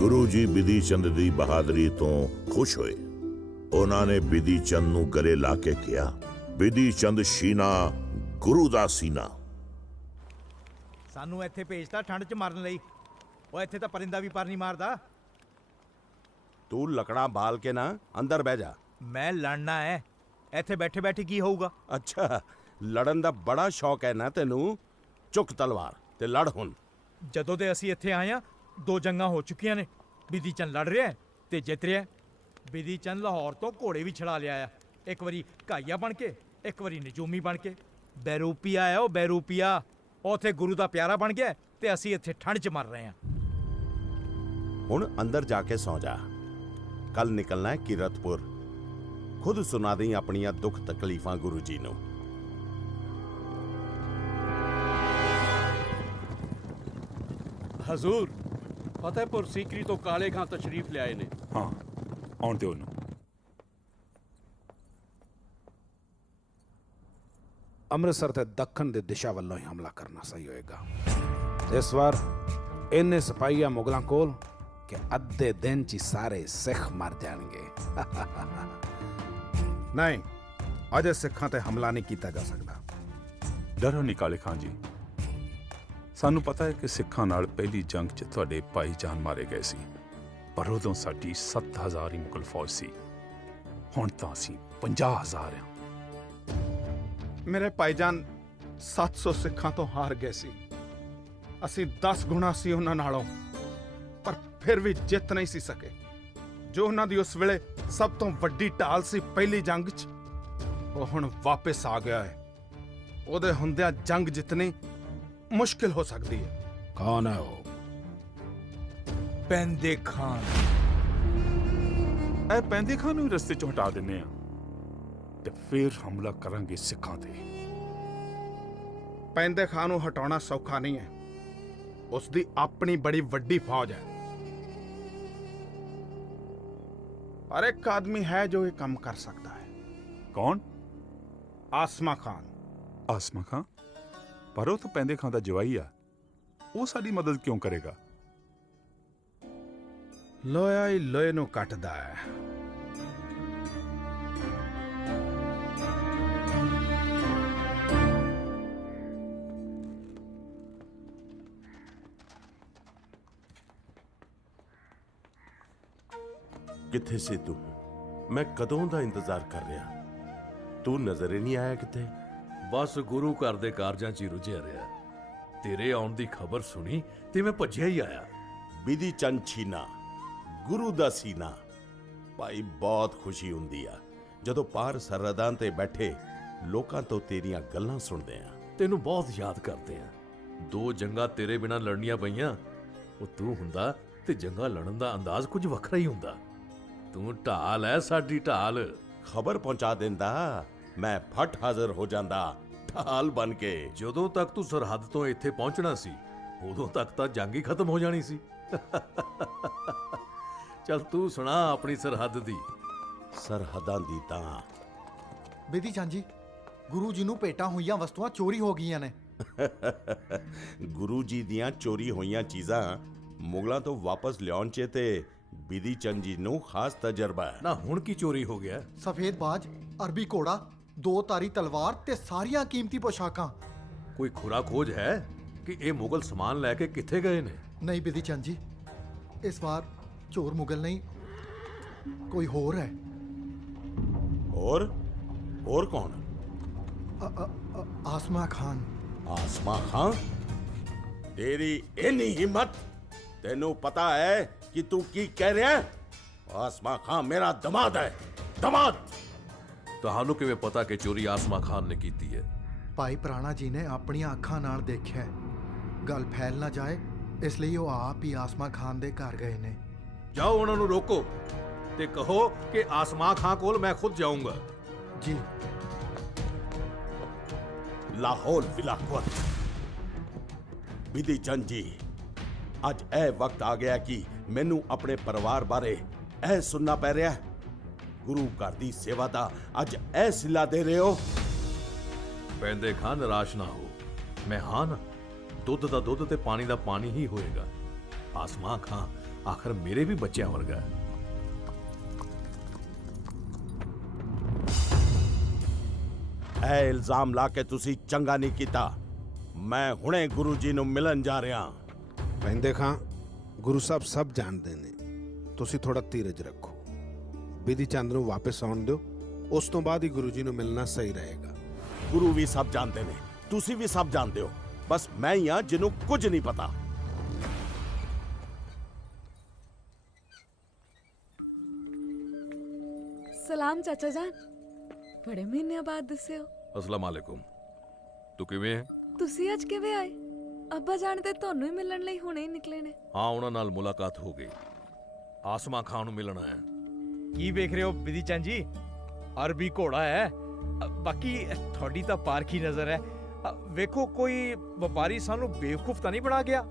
ਗੁਰੂ ਜੀ ਬਿਧੀ ਚੰਦ ਦੀ ਬਹਾਦਰੀ ਤੋਂ ਖੁਸ਼ ਹੋਏ। ਉਹਨਾਂ ਨੇ ਬਿਧੀ ਚੰਦ ਨੂੰ ਗਲੇ ਲਾ ਕੇ ਕਿਹਾ, ਬਿਧੀ ਚੰਦ ਸ਼ੀਨਾ ਗੁਰੂ ਦਾ ਸੀਨਾ। ਸਾਨੂੰ ਇੱਥੇ ਭੇਜਤਾ ਠੰਡ 'ਚ ਮਰਨ ਲਈ। ਉਹ ਇੱਥੇ ਤਾਂ ਪਰਿੰਦਾ ਵੀ ਪਰ ਨਹੀਂ ਮਾਰਦਾ। तू लकड़ा बाल के ना अंदर बह जा। ਮੈਂ ਲੜਨਾ ਹੈ। ਇੱਥੇ ਬੈਠੇ ਬੈਠੇ ਕੀ ਹੋਊਗਾ? अच्छा लड़न ਦਾ ਬੜਾ ਸ਼ੌਕ ਹੈ ਨਾ ਤੈਨੂੰ। ਚੁੱਕ ਤਲਵਾਰ ਤੇ ਲੜ ਹੁਣ। ਜਦੋਂ ਦੇ ਅਸੀਂ ਇੱਥੇ ਆਏ ਆ 2 ਜੰਗਾਂ ਹੋ ਚੁੱਕੀਆਂ ਨੇ। ਬਿਧੀ ਚੰਦ ਲੜ ਰਿਹਾ ਤੇ ਜਿੱਤ ਰਿਹਾ। ਬਿਧੀ ਚੰਦ ਲਾਹੌਰ ਤੋਂ ਘੋੜੇ ਵੀ ਛੜਾ ਲਿਆ ਆ। ਇੱਕ ਵਾਰੀ ਘਾਈਆ ਬਣ ਕੇ, ਇੱਕ ਵਾਰੀ ਨਜੂਮੀ ਬਣ ਕੇ। ਬੈਰੂਪੀਆ ਆ ਉਹ, ਬੈਰੂਪੀਆ। ਉੱਥੇ ਗੁਰੂ ਦਾ ਪਿਆਰਾ ਬਣ ਗਿਆ ਤੇ ਅਸੀਂ ਇੱਥੇ ਠੰਡ 'ਚ ਮਰ ਰਹੇ ਆ। ਹੁਣ ਅੰਦਰ ਜਾ ਕੇ ਸੌ ਜਾ। ਕੱਲ ਨਿਕਲਣਾ ਹੈ ਕੀਰਤਪੁਰ। ਖੁਦ ਸੁਣਾ ਦੇਂ ਆਪਣੀਆਂ ਦੁੱਖ ਤਕਲੀਫਾਂ ਗੁਰੂ ਜੀ ਨੂੰ। ਹਜ਼ੂਰ, ਫਤਿਹਪੁਰ ਸੀਕਰੀ ਤੋਂ ਕਾਲੇ ਖਾਂ ਤਸ਼ਰੀਫ ਲਿਆਏ ਨੇ। ਹਾਂ, ਆਉਣ ਦਿਓ ਉਹਨੂੰ। ਅੰਮ੍ਰਿਤਸਰ ਤੇ ਦੱਖਣ ਦੀ ਦਿਸ਼ਾ ਵੱਲੋਂ ਹੀ ਹਮਲਾ ਕਰਨਾ ਸਹੀ ਹੋਏਗਾ। ਇਸ ਵਾਰ ਇੰਨੇ ਸਿਪਾਹੀਆਂ ਮੁਗਲਾਂ ਕੋਲ ਕਿ ਅੱਧੇ ਦਿਨ 'ਚ ਸਾਰੇ ਸਿੱਖ ਮਰ ਜਾਣਗੇ। ਨਹੀਂ, ਅਜੇ ਸਿੱਖਾਂ ਤੇ ਹਮਲਾ ਨਹੀਂ ਕੀਤਾ ਜਾ ਸਕਦਾ। ਡਰੋ ਨਹੀਂ ਕਾਲੇ ਖਾਨ ਜੀ। ਸਾਨੂੰ ਪਤਾ ਹੈ ਕਿ ਸਿੱਖਾਂ ਨਾਲ ਪਹਿਲੀ ਜੰਗ 'ਚ ਤੁਹਾਡੇ ਭਾਈ ਜਾਨ ਮਾਰੇ ਗਏ ਸੀ, ਪਰ ਉਦੋਂ ਸਾਡੀ 7000 ਹੀ ਮੁਗਲ ਫੌਜ ਸੀ। ਹੁਣ ਤਾਂ ਅਸੀਂ 50000 ਹਾਂ। ਮੇਰੇ ਭਾਈਜਾਨ 700 ਸਿੱਖਾਂ ਤੋਂ ਹਾਰ ਗਏ ਸੀ। ਅਸੀਂ 10 ਗੁਣਾ ਸੀ ਉਹਨਾਂ ਨਾਲੋਂ, ਪਰ ਫਿਰ ਵੀ ਜਿੱਤ ਨਹੀਂ ਸੀ ਸਕੇ। ਜੋ ਉਹਨਾਂ ਦੀ ਉਸ ਵੇਲੇ ਸਭ ਤੋਂ ਵੱਡੀ ਢਾਲ ਸੀ ਪਹਿਲੀ ਜੰਗ 'ਚ, ਉਹ ਹੁਣ ਵਾਪਸ ਆ ਗਿਆ ਹੈ। ਉਹਦੇ ਹੁੰਦਿਆਂ ਜੰਗ ਜਿੱਤਣੀ ਮੁਸ਼ਕਿਲ ਹੋ ਸਕਦੀ ਹੈ। ਕੌਣ ਹੈ ਉਹ? ਪੈਂਦੇ ਖਾਨ। ਇਹ ਪੈਂਦੇ ਖਾਨ ਨੂੰ ਰਸਤੇ 'ਚੋਂ ਹਟਾ ਦਿੰਨੇ ਆ ਤੇ ਫਿਰ ਹਮਲਾ ਕਰਾਂਗੇ ਸਿੱਖਾਂ ਤੇ। ਪੈਂਦੇ ਖਾਨ ਨੂੰ ਹਟਾਉਣਾ ਸੌਖਾ ਨਹੀਂ ਹੈ। ਉਸ ਦੀ ਆਪਣੀ ਬੜੀ ਵੱਡੀ ਫੌਜ ਹੈ, ਪਰ ਇੱਕ ਆਦਮੀ ਹੈ ਜੋ ਇਹ ਕੰਮ ਕਰ ਸਕਦਾ ਹੈ। ਕੌਣ? ਆਸਮਾ ਖਾਨ। ਆਸਮਾ ਖਾਨ? ਪਰ ਉਹ ਤਾਂ ਪੈਂਦੇ ਖਾਨ ਦਾ ਜਵਾਈ ਆ। ਉਹ ਸਾਡੀ ਮਦਦ ਕਿਉਂ ਕਰੇਗਾ? ਲੋਹਾ ਹੀ ਲੋਹੇ ਨੂੰ ਕੱਟਦਾ ਹੈ। ਕਿੱਥੇ ਸੀ ਤੂੰ? ਮੈਂ ਕਦੋਂ ਦਾ ਇੰਤਜ਼ਾਰ ਕਰ ਰਿਹਾ, ਤੂੰ ਨਜ਼ਰ ਹੀ ਨਹੀਂ ਆਇਆ ਕਿਤੇ। ਬਸ ਗੁਰੂ ਘਰ ਦੇ ਕਾਰਜਾਂ 'ਚ ਹੀ ਰੁੱਝਿਆ ਰਿਹਾ। ਤੇਰੇ ਆਉਣ ਦੀ ਖਬਰ ਸੁਣੀ ਤੇ ਮੈਂ ਭੱਜਿਆ ਹੀ ਆਇਆ। ਬਿਧੀ ਚੰਦ ਛੀਨਾ, ਗੁਰੂ ਦਾ ਸੀਨਾ। ਭਾਈ ਬਹੁਤ ਖੁਸ਼ੀ ਹੁੰਦੀ ਆ ਜਦੋਂ ਪਾਰ ਸਰਹੱਦਾਂ ਤੇ ਬੈਠੇ ਲੋਕਾਂ ਤੋਂ ਤੇਰੀਆਂ ਗੱਲਾਂ ਸੁਣਦੇ ਆ। ਤੈਨੂੰ ਬਹੁਤ ਯਾਦ ਕਰਦੇ ਆ। 2 ਜੰਗਾਂ ਤੇਰੇ ਬਿਨਾਂ ਲੜਨੀਆਂ ਪਈਆਂ। ਉਹ ਤੂੰ ਹੁੰਦਾ ਤੇ ਜੰਗਾਂ ਲੜਨ ਦਾ ਅੰਦਾਜ਼ ਕੁਝ ਵੱਖਰਾ ਹੀ ਹੁੰਦਾ। ਤੂੰ ਢਾਲ ਹੈ, ਸਾਡੀ ਢਾਲ। ਖਬਰ ਪਹੁੰਚਾ ਦਿੰਦਾ, ਮੈਂ ਫਟ ਹਾਜ਼ਰ ਹੋ ਜਾਂਦਾ ਢਾਲ ਬਣ ਕੇ। ਜਦੋਂ ਤੱਕ ਤੂੰ ਸਰਹੱਦ ਤੋਂ ਇੱਥੇ ਪਹੁੰਚਣਾ ਸੀ ਉਦੋਂ ਤੱਕ ਤਾਂ ਜੰਗ ਹੀ ਖਤਮ ਹੋ ਜਾਣੀ ਸੀ। ਚੱਲ ਤੂੰ ਸੁਣਾ ਆਪਣੀ ਸਰਹੱਦ ਦੀ। ਸਰਹੱਦਾਂ ਦੀ ਤਾਂ ਬੇਦੀ ਚੰਦ ਜੀ, ਗੁਰੂ ਜੀ ਨੂੰ ਭੇਟਾਂ ਹੋਈਆਂ ਵਸਤੂਆਂ ਚੋਰੀ ਹੋ ਗਈਆਂ ਨੇ। ਗੁਰੂ ਜੀ ਦੀਆਂ ਚੋਰੀ ਹੋਈਆਂ ਚੀਜ਼ਾਂ ਮੁਗਲਾਂ ਤੋਂ ਵਾਪਸ ਲਿਆਉਣ 'ਚ ਤੇ ਬਿਧੀ ਚੰਦ ਜੀ ਨੂੰ ਖਾਸ ਤਜਰਬਾ ਹੈ। ਨਾ ਹੁਣ ਕੀ ਚੋਰੀ ਹੋ ਗਿਆ? ਸਫੇਦ ਬਾਜ, ਅਰਬੀ ਘੋੜਾ, 2 ਤਾਰੀ ਤਲਵਾਰ ਤੇ ਸਾਰੀਆਂ ਕੀਮਤੀ ਪੋਸ਼ਾਕਾਂ। ਕੋਈ ਖੁਰਾ ਖੋਜ ਹੈ ਕਿ ਇਹ ਮੁਗਲ ਸਮਾਨ ਲੈ ਕੇ ਕਿੱਥੇ ਗਏ ਨੇ? ਨਹੀਂ ਬਿਧੀ ਚੰਦ ਜੀ, ਇਸ ਵਾਰ ਚੋਰ ਮੁਗਲ ਨਹੀਂ, ਕੋਈ ਹੋਰ ਹੈ। ਹੋਰ ਕੌਣ? ਆਸਮਾ ਖਾਨ। ਆਸਮਾ ਖਾਨ? ਤੇਰੀ ਇੰਨੀ ਹਿੰਮਤ? ਤੈਨੂੰ ਪਤਾ ਹੈ ਕਿ ਤੂੰ ਕੀ ਕਹਿ ਰਿਹਾ ਹੈ? ਆਸਮਾ ਖਾਨ ਮੇਰਾ ਦਮਾਦ ਹੈ, ਦਮਾਦ। ਤੁਹਾਨੂੰ ਕਿਵੇਂ ਪਤਾ ਕਿ ਚੋਰੀ ਆਸਮਾ ਖਾਨ ਨੇ ਕੀਤੀ ਹੈ? ਭਾਈ ਪ੍ਰਾਣਾ ਜੀ ਨੇ ਆਪਣੀਆਂ ਅੱਖਾਂ ਨਾਲ ਦੇਖਿਆ। ਗੱਲ ਫੈਲ ਨਾ ਜਾਏ ਇਸ ਲਈ ਉਹ ਆਪ ਹੀ ਆਸਮਾ ਖਾਨ ਦੇ ਘਰ ਗਏ ਨੇ। ਜਾਓ ਉਹਨਾਂ ਨੂੰ ਰੋਕੋ ਤੇ ਕਹੋ ਕਿ ਆਸਮਾ ਖਾਨ ਕੋਲ ਮੈਂ ਖੁਦ ਜਾਊਂਗਾ। ਜੀ। ਲਾਹੌਰ ਵਿਲਾਕਵਤ। ਬਿਧੀ ਚੰਦ ਜੀ, ਅੱਜ ਇਹ ਵਕਤ ਆ ਗਿਆ ਕਿ ਮੈਨੂੰ ਆਪਣੇ ਪਰਿਵਾਰ ਬਾਰੇ ਇਹ ਸੁਣਨਾ ਪੈ ਰਿਹਾ। ਗੁਰੂ ਘਰ ਦੀ ਸੇਵਾ ਦਾ ਅੱਜ ਇਹ ਸਿਲਾ ਦੇ ਰਹੇ ਹੋ। ਪੈਂਦੇ ਖਾਂ ਨਿਰਾਸ਼ ਨਾ ਹੋ, ਮੈਂ ਹਾਂ ਨਾ। ਦੁੱਧ ਦਾ ਦੁੱਧ ਤੇ ਪਾਣੀ ਦਾ ਪਾਣੀ ਹੀ ਹੋਏਗਾ। ਆਸਮਾ ਖਾਂ ਆਖਰ ਮੇਰੇ ਵੀ ਬੱਚਿਆਂ ਵਰਗਾ ਹੈ। ਇਹ ਇਲਜ਼ਾਮ ਲਾ ਕੇ ਤੁਸੀਂ ਚੰਗਾ ਨਹੀਂ ਕੀਤਾ। ਮੈਂ ਹੁਣੇ ਗੁਰੂ ਜੀ ਨੂੰ ਮਿਲਣ ਜਾ ਰਿਹਾ। ਪੈਂਦੇ ਖਾਂ, ਗੁਰੂ ਸਾਹਿਬ ਸਭ ਜਾਣਦੇ ਨੇ, ਤੁਸੀਂ ਥੋੜਾ ਧੀਰਜ ਰੱਖੋ। ਬਿਧੀ ਚੰਦ ਨੂੰ ਵਾਪਸ ਆਉਣ ਦਿਓ, ਉਸ ਤੋਂ ਬਾਅਦ ਹੀ ਗੁਰੂ ਜੀ ਨੂੰ ਮਿਲਣਾ ਸਹੀ ਰਹੇਗਾ। ਗੁਰੂ ਵੀ ਸਭ ਜਾਣਦੇ ਨੇ, ਤੁਸੀਂ ਵੀ ਸਭ ਜਾਣਦੇ ਹੋ, ਬਸ ਮੈਂ ਹੀ ਹਾਂ ਜਿਹਨੂੰ ਕੁਝ ਨਹੀਂ ਪਤਾ। ਸਲਾਮ ਚਾਚਾ ਜਾਨ, ਬੜੇ ਮਹੀਨਿਆਂ ਬਾਅਦ ਦਿਸੇ ਹੋ। ਅਸਲਾਮ ਵਾਲੇਕੁਮ। ਤੂੰ ਕਿਵੇਂ ਹੈ? ਤੁਸੀਂ ਅੱਜ ਕਿਵੇਂ ਆਏ? ਅੱਬਾ ਜਾਨ ਤੇ ਤੁਹਾਨੂੰ ਹੀ ਮਿਲਣ ਲਈ ਹੁਣੇ ਹੀ ਨਿਕਲੇ ਨੇ। ਹਾਂ, ਉਹਨਾਂ ਨਾਲ ਮੁਲਾਕਾਤ ਹੋ ਗਈ। ਆਸਮਾ ਖਾਨ ਨੂੰ ਮਿਲਣਾ ਹੈ। ਕੀ ਵੇਖ ਰਹੇ ਹੋ ਬਿਧੀ ਚੰਦ ਜੀ? ਅਰਬੀ ਘੋੜਾ ਹੈ। ਬਾਕੀ ਤੁਹਾਡੀ ਤਾਂ ਪਾਰਖੀ ਨਜ਼ਰ ਹੈ। ਵੇਖੋ ਕੋਈ ਵਪਾਰੀ ਸਾਨੂੰ ਬੇਵਕੂਫ ਤਾਂ ਨਹੀਂ ਬਣਾ ਗਿਆ?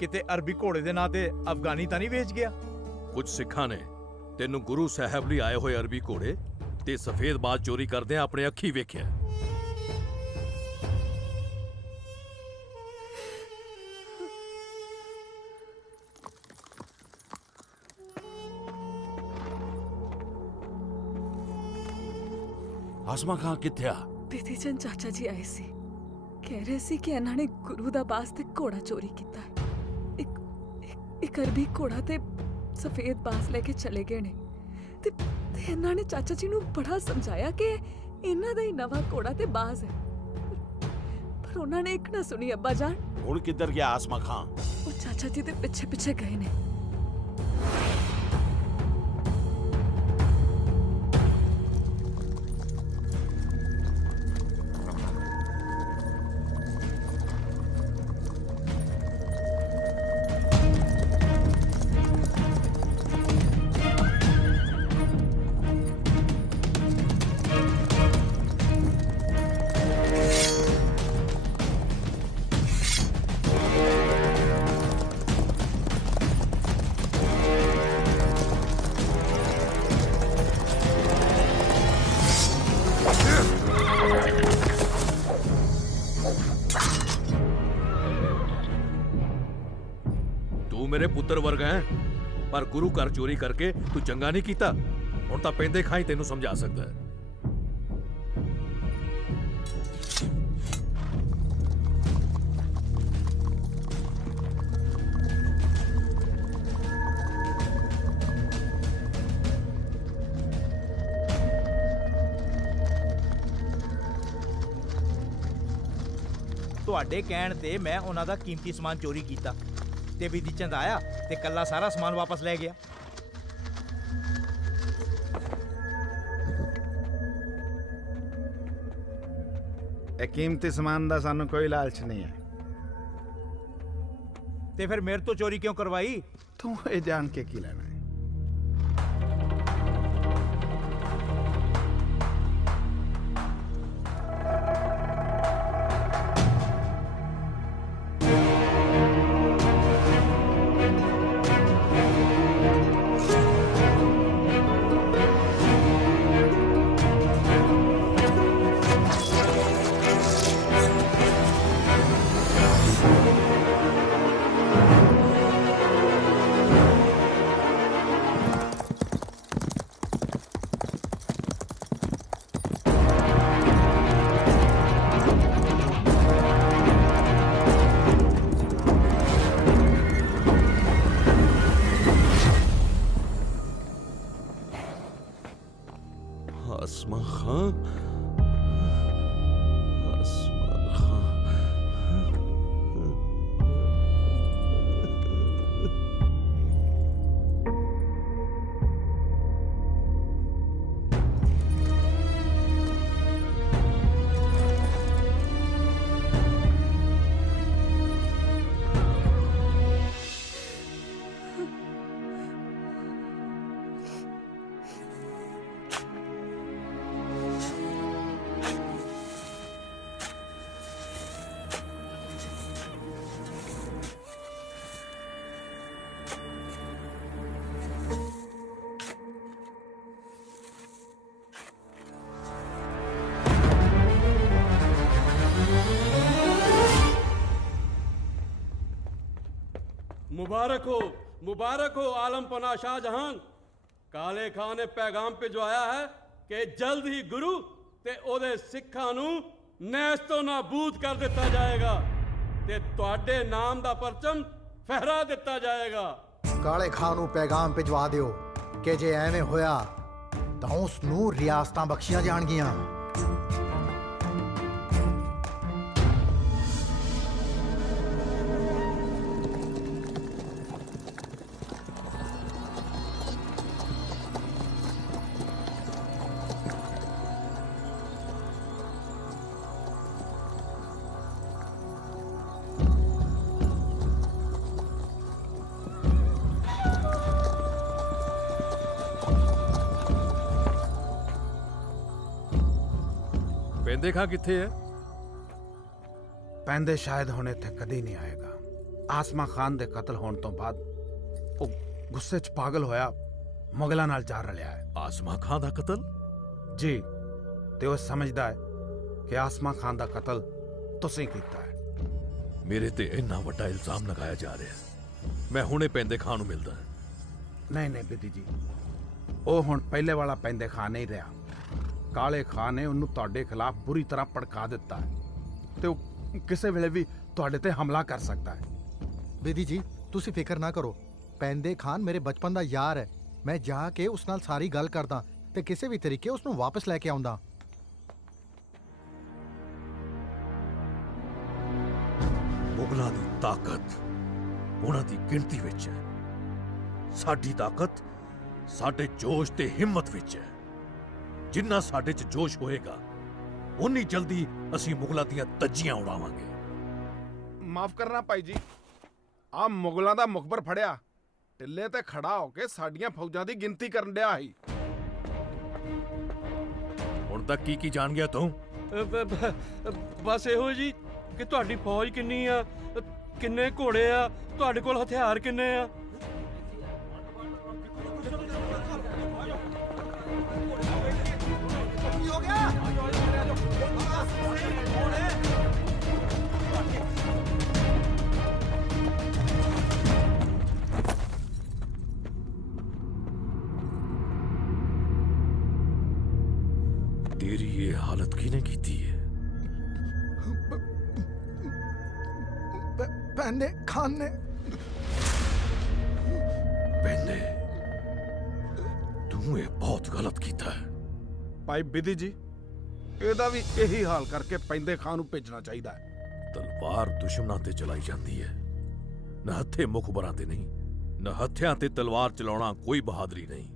ਕਿਤੇ ਅਰਬੀ ਘੋੜੇ ਦੇ ਨਾਂ ਤੇ ਅਫਗਾਨੀ ਤਾਂ ਨਹੀਂ ਵੇਚ ਗਿਆ? ਕੁਝ ਸਿੱਖਾਂ ਨੇ ਤੈਨੂੰ ਗੁਰੂ ਸਾਹਿਬ ਲਈ ਆਏ ਹੋਏ ਅਰਬੀ ਘੋੜੇ ਤੇ ਸਫੇਦ ਬਾਜ ਚੋਰੀ ਕਰਦਿਆਂ ਆਪਣੇ ਅੱਖੀ ਵੇਖਿਆ। ਆਸਮਾ ਖਾਂ ਕਿੱਥੇ ਆ? ਬਿਧੀ ਚੰਦ ਚਾਚਾ ਜੀ ਆਏ ਸੀ, ਕਹਿ ਰਹੇ ਸੀ ਕਿ ਇਹਨਾਂ ਨੇ ਗੁਰੂ ਦਾ ਬਾਸ ਤੇ ਘੋੜਾ ਚੋਰੀ ਕੀਤਾ। ਇੱਕ ਅਰਬੀ ਘੋੜਾ ਤੇ ਸਫੇਦ ਬਾਸ ਲੈ ਕੇ ਚਲੇ ਗਏ ਨੇ ਤੇ ਇਹਨਾਂ ਨੇ ਚਾਚਾ ਜੀ ਨੂੰ ਬੜਾ ਸਮਝਾਇਆ ਕਿ ਇਹਨਾਂ ਦਾ ਹੀ ਨਵਾਂ ਘੋੜਾ ਤੇ ਬਾਜ਼ ਹੈ, ਪਰ ਉਹਨਾਂ ਨੇ ਇੱਕ ਨਾ ਸੁਣੀ। ਅੱਬਾ ਜਾਨ, ਹੁਣ ਕਿੱਧਰ ਗਿਆ ਆਸਮਾ ਖਾਂ? ਉਹ ਚਾਚਾ ਜੀ ਦੇ ਪਿੱਛੇ ਪਿੱਛੇ ਗਏ ਨੇ। ਤੂੰ ਮੇਰੇ ਪੁੱਤਰ ਵਰਗਾ ਹੈ, ਪਰ ਗੁਰੂ ਘਰ ਚੋਰੀ ਕਰਕੇ ਤੂੰ ਚੰਗਾ ਨਹੀਂ ਕੀਤਾ। ਹੁਣ ਤਾਂ ਪੈਂਦੇ ਖਾਂ ਹੀ ਤੈਨੂੰ ਸਮਝਾ ਸਕਦਾ ਹੈ। ਤੁਹਾਡੇ ਕਹਿਣ ਤੇ ਮੈਂ ਉਹਨਾਂ ਦਾ ਕੀਮਤੀ ਸਮਾਨ ਚੋਰੀ ਕੀਤਾ ਤੇ ਵਿਧੀ ਚੰਦ ਆਇਆ ਤੇ ਕੱਲਾ ਸਾਰਾ ਸਮਾਨ ਵਾਪਸ ਲੈ ਗਿਆ। ਇਹ ਕੀਮਤੀ ਸਮਾਨ ਦਾ ਸਾਨੂੰ ਕੋਈ ਲਾਲਚ ਨਹੀਂ ਹੈ। ਤੇ ਫਿਰ ਮੇਰੇ ਤੋਂ ਚੋਰੀ ਕਿਉਂ ਕਰਵਾਈ? ਤੂੰ ਇਹ ਜਾਣ ਕੇ ਕੀ ਲੈਣਾ ਹੈ? आसमा खां, आसमा खां। मुबारक हो आलम पना शाहजहां। काले खां ने पैगाम भिजवाया है कि जल्द ही गुरु ते ओदे सिखां नूं नैस तो नाबूद कर दिता जाएगा ते तुहाडे नाम दा परचम फहरा दिता जाएगा। ਕਾਲੇ ਖਾਂ ਨੂੰ ਪੈਗਾਮ ਭਿਜਵਾ ਦਿਓ ਕਿ ਜੇ ਐਵੇਂ ਹੋਇਆ ਤਾਂ ਉਸ ਨੂੰ ਰਿਆਸਤਾਂ ਬਖਸ਼ੀਆਂ ਜਾਣਗੀਆਂ। ਪੈਂਦੇ ਖਾਂ ਕਿੱਥੇ ਹੈ? ਪੈਂਦੇ ਸ਼ਾਇਦ ਹੁਣ ਇੱਥੇ ਕਦੀ ਨਹੀਂ ਆਏਗਾ। ਆਸਮਾ ਖਾਨ ਦੇ ਕਤਲ ਹੋਣ ਤੋਂ ਬਾਅਦ ਉਹ ਗੁੱਸੇ 'ਚ ਪਾਗਲ ਹੋਇਆ ਮੁਗਲਾਂ ਨਾਲ ਜਾ ਰਲਿਆ ਹੈ। ਆਸਮਾ ਖਾਨ ਦਾ ਕਤਲ? ਜੀ, ਤੇ ਉਹ ਸਮਝਦਾ ਹੈ ਕਿ ਆਸਮਾ ਖਾਨ ਦਾ ਕਤਲ ਤੁਸੀਂ ਕੀਤਾ ਹੈ। ਮੇਰੇ ਤੇ ਇੰਨਾ ਵੱਡਾ ਇਲਜ਼ਾਮ ਲਗਾਇਆ ਜਾ ਰਿਹਾ ਹੈ। ਮੈਂ ਹੁਣੇ ਪੈਂਦੇ ਖਾਂ ਨੂੰ ਮਿਲਦਾ। ਨਹੀਂ ਬਿੱਦੀ ਜੀ, ਉਹ ਹੁਣ ਪਹਿਲੇ ਵਾਲਾ ਪੈਂਦੇ ਖਾਂ ਨਹੀਂ ਰਿਹਾ। ਕਾਲੇ ਖਾਂ ਨੇ ਉਹਨੂੰ ਤੁਹਾਡੇ ਖਿਲਾਫ ਬੁਰੀ ਤਰ੍ਹਾਂ ਭੜਕਾ ਦਿੱਤਾ ਹੈ ਤੇ ਉਹ ਕਿਸੇ ਵੇਲੇ ਵੀ ਤੁਹਾਡੇ ਤੇ ਹਮਲਾ ਕਰ ਸਕਦਾ ਹੈ। ਬੇਦੀ ਜੀ, ਤੁਸੀਂ ਫਿਕਰ ਨਾ ਕਰੋ। ਪੈਂਦੇ ਖਾਨ ਮੇਰੇ ਬਚਪਨ ਦਾ ਯਾਰ ਹੈ। ਮੈਂ ਜਾ ਕੇ ਉਸ ਨਾਲ ਸਾਰੀ ਗੱਲ ਕਰਦਾ ਤੇ ਕਿਸੇ ਵੀ ਤਰੀਕੇ ਉਸ ਨੂੰ ਵਾਪਸ ਲੈ ਕੇ ਆਉਂਦਾ। ਮੁਗਲਾਂ ਦੀ ਤਾਕਤ ਉਹਨਾਂ ਦੀ ਗਿਣਤੀ ਵਿੱਚ ਹੈ। ਸਾਡੀ ਤਾਕਤ ਸਾਡੇ ਜੋਸ਼ ਤੇ ਹਿੰਮਤ ਵਿੱਚ ਹੈ। ਜਿੰਨਾ ਸਾਡੇ 'ਚ ਜੋਸ਼ ਹੋਏਗਾ ਉਨੀ ਜਲਦੀ ਅਸੀਂ ਮੁਗਲਾਂ ਦੀਆਂ ਧੱਜੀਆਂ ਉਡਾਵਾਂਗੇ। ਮਾਫ ਕਰਨਾ ਭਾਈ ਜੀ, ਆ ਮੁਗਲਾਂ ਦਾ ਮੁਖਬਰ ਫੜਿਆ ਟਿੱਲੇ ਤੇ ਖੜਾ ਹੋ ਕੇ ਸਾਡੀਆਂ ਫੌਜਾਂ ਦੀ ਗਿਣਤੀ ਕਰਨ ਡਿਆ ਸੀ। ਹੁਣ ਤੱਕ ਕੀ ਜਾਣ ਗਿਆ ਤੂੰ? ਬਸ ਇਹੋ ਜੀ ਕਿ ਤੁਹਾਡੀ ਫੌਜ ਕਿੰਨੀ ਆ, ਕਿੰਨੇ ਘੋੜੇ ਆ, ਤੁਹਾਡੇ ਕੋਲ ਹਥਿਆਰ ਕਿੰਨੇ ਆ। तेरी ये हालत किने की थी है? ਪੈਂਦੇ ਖਾਨ ਨੇ। ਪੈਂਦੇ, ਤੂੰ ਇਹ ਬਹੁਤ ਗਲਤ ਕੀਤਾ ਹੈ। ਭਾਈ ਬਿਧੀ ਜੀ, ਇਹਦਾ ਵੀ ਇਹੀ ਹਾਲ ਕਰਕੇ ਪੈਂਦੇ ਖਾਂ ਨੂੰ ਭੇਜਣਾ ਚਾਹੀਦਾ ਹੈ ਤਲਵਾਰ ਦੁਸ਼ਮਣਾਂ ਤੇ ਚਲਾਈ ਜਾਂਦੀ ਹੈ, ਨਿਹੱਥੇ ਮੁਖਬਰਾਂ ਤੇ ਨਹੀਂ। ਨਿਹੱਥਿਆਂ ਤੇ ਤਲਵਾਰ ਚਲਾਉਣਾ ਕੋਈ ਬਹਾਦਰੀ ਨਹੀਂ।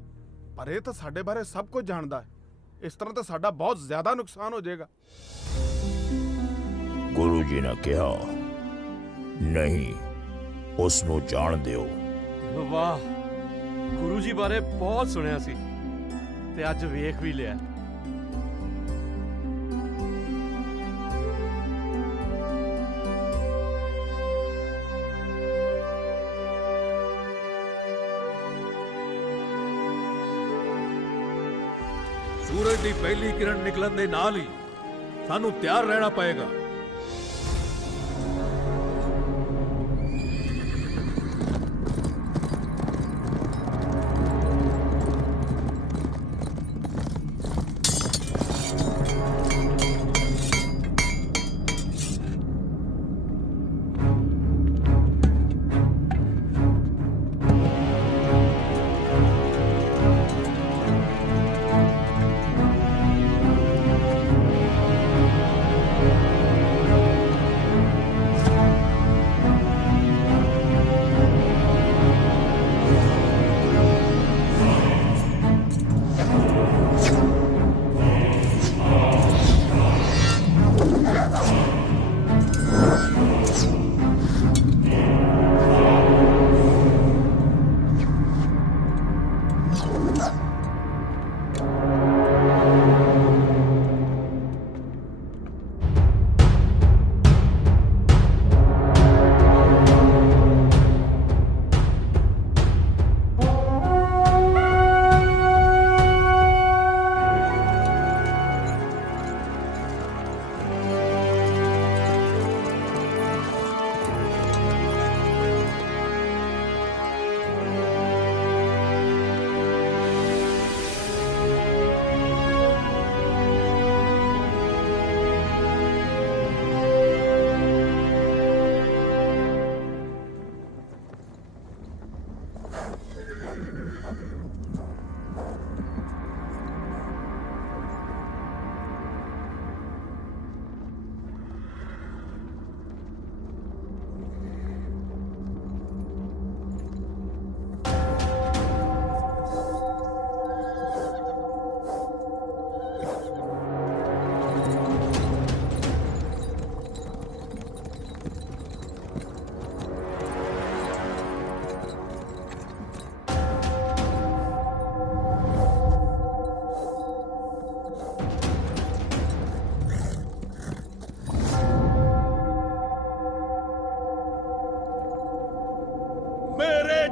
ਪਰ ਇਹ ਤਾਂ ਸਾਡੇ ਬਾਰੇ ਸਭ ਕੁਝ ਜਾਣਦਾ ਹੈ। ਇਸ ਤਰ੍ਹਾਂ ਤਾਂ ਸਾਡਾ ਬਹੁਤ ਜ਼ਿਆਦਾ ਨੁਕਸਾਨ ਹੋ ਜਾਏਗਾ। ਗੁਰੂ ਜੀ ਨੇ ਕਿਹਾ, ਨਹੀਂ, ਉਸ ਨੂੰ ਜਾਣ ਦਿਓ। ਵਾਹ, ਗੁਰੂ ਜੀ ਬਾਰੇ ਬਹੁਤ ਸੁਣਿਆ ਸੀ ਤੇ ਅੱਜ ਵੇਖ ਵੀ ਲਿਆ। ਸੂਰਜ ਦੀ ਪਹਿਲੀ ਕਿਰਨ ਨਿਕਲਣ ਦੇ ਨਾਲ ਹੀ ਸਾਨੂੰ ਤਿਆਰ ਰਹਿਣਾ ਪਏਗਾ।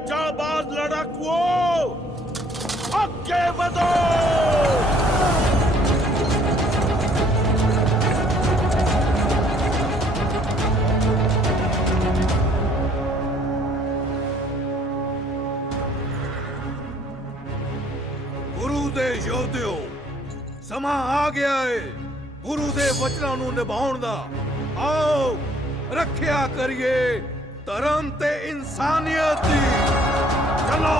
जाबाज लड़ाकुओं, आगे बढ़ो। ਗੁਰੂ ਦੇ ਯੋਧਿਓ, ਸਮਾਂ ਆ ਗਿਆ ਏ ਗੁਰੂ ਦੇ ਵਚਨਾਂ ਨੂੰ ਨਿਭਾਉਣ ਦਾ। ਆਓ ਰੱਖਿਆ ਕਰੀਏ ਧਰਮ ਤੇ ਇਨਸਾਨੀਅਤ ਦੀ। ਚਲੋ।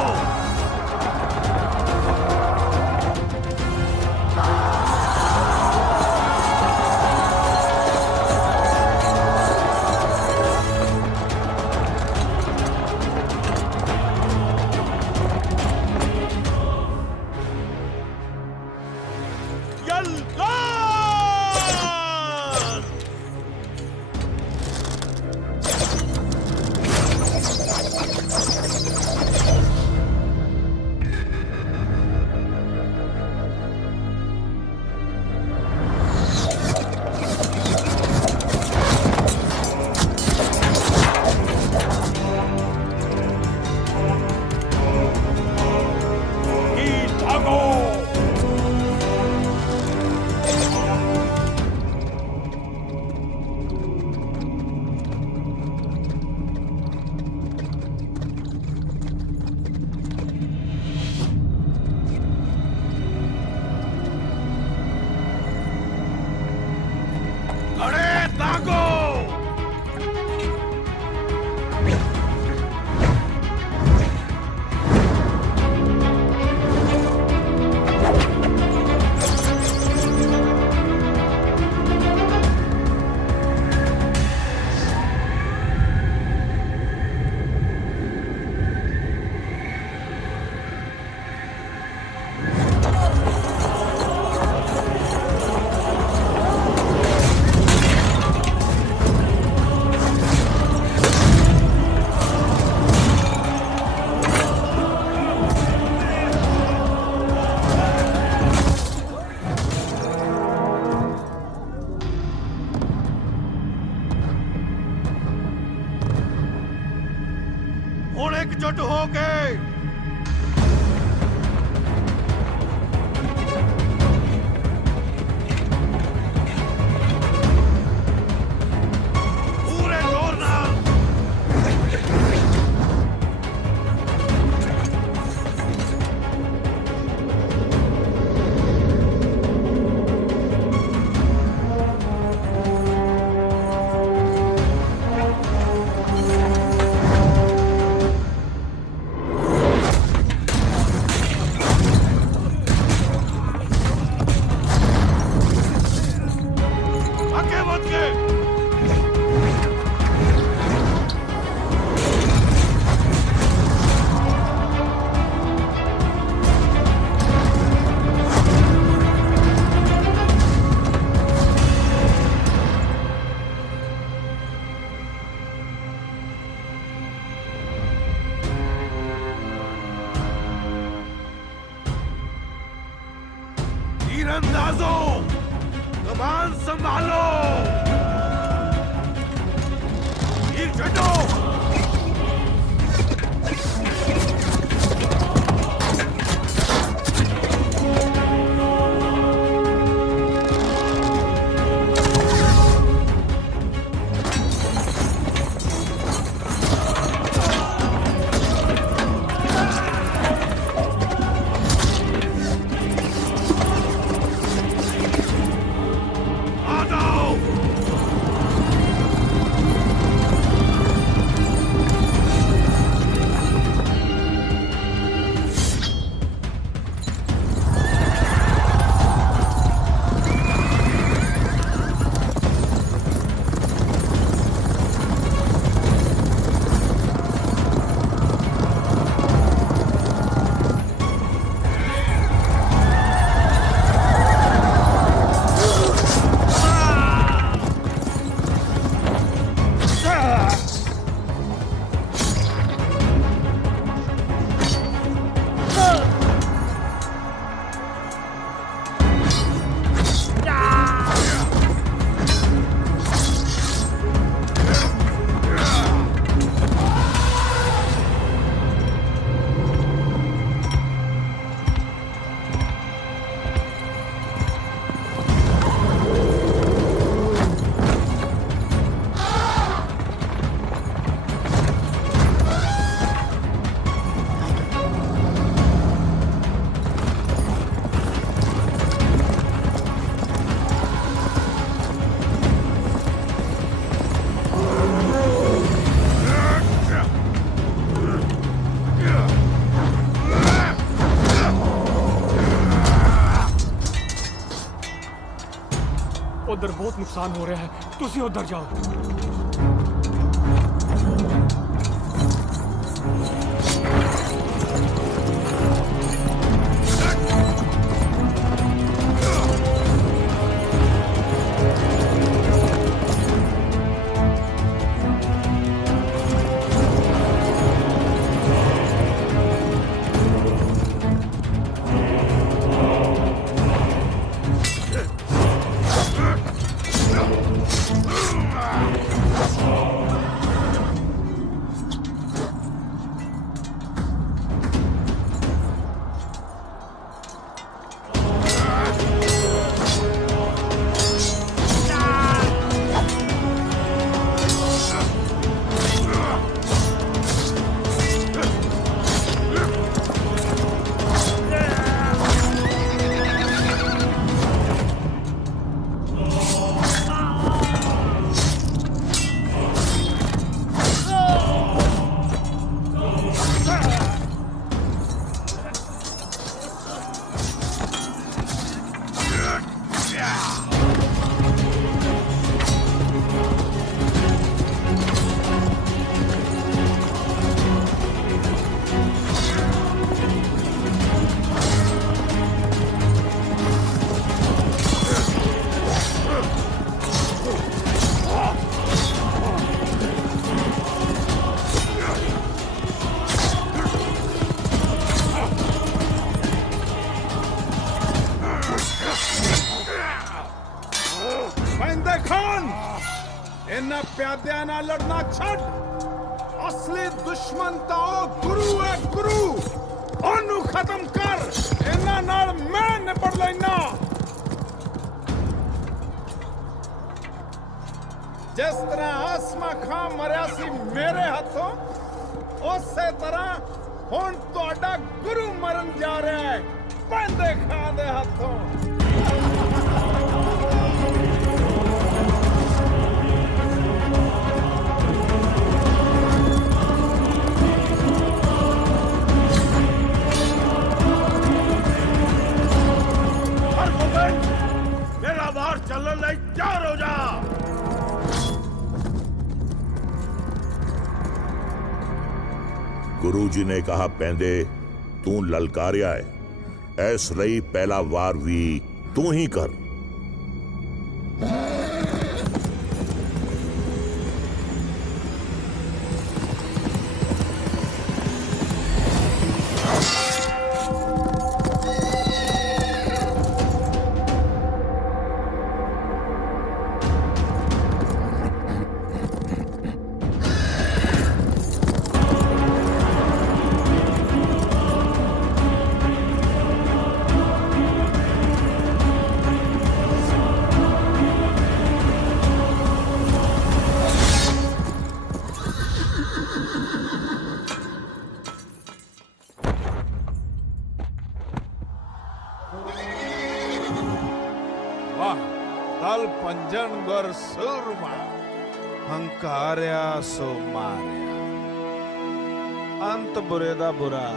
ਹੁਣ ਇਕਜੁੱਟ ਹੋ ਕੇ ਪੂਰੇ ਜ਼ੋਰ ਨਾਲ ਅੱਗੇ ਵੱਧ ਕੇ तीरंदाजों कमान संभालो तीर छटो आ जाओ उधर बहुत नुकसान हो रहा है, तुसी उधर जाओ। ਮਹਿੰਦਰ ਖਾਨ ਇਹਨਾਂ ਪਿਆਦਿਆਂ ਨਾਲ ਲੜਨਾ ਛੱਡ ਅਸਲੀ ਦੁਸ਼ਮਣ ਤਾਂ ਉਹ ਗੁਰੂ ਹੈ, ਗੁਰੂ। ਉਹਨੂੰ ਖਤਮ ਕਰ, ਇਹਨਾਂ ਨਾਲ ਮੈਂ ਨਿਬੜ ਲੈਣਾ। ਜਿਸ ਤਰ੍ਹਾਂ ਆਸਮਾ ਖਾਂ ਮਰਿਆ ਸੀ ਮੇਰੇ ਹੱਥੋਂ, ਉਸੇ ਤਰ੍ਹਾਂ ਹੁਣ ਤੁਹਾਡਾ ਗੁਰੂ ਮਰਨ ਜਾ ਰਿਹਾ ਹੈ ਪੈਂਦੇ ਖਾਂ ਦੇ ਹੱਥੋਂ। मेरा वार चलने ਲਈ ਤਿਆਰ ਹੋ ਜਾ। गुरु जी ने कहा पैंदे तू ललकारिया है, ऐस रही पहला वार भी तू ही कर। ਵਾਹ ਦਲ ਪੰਜਨ ਗੁਰ ਸੂਰਮਾ, ਹੰਕਾਰਿਆ ਸੋ ਮਾਰਿਆ, ਅੰਤ ਬੁਰੇ ਦਾ ਬੁਰਾ।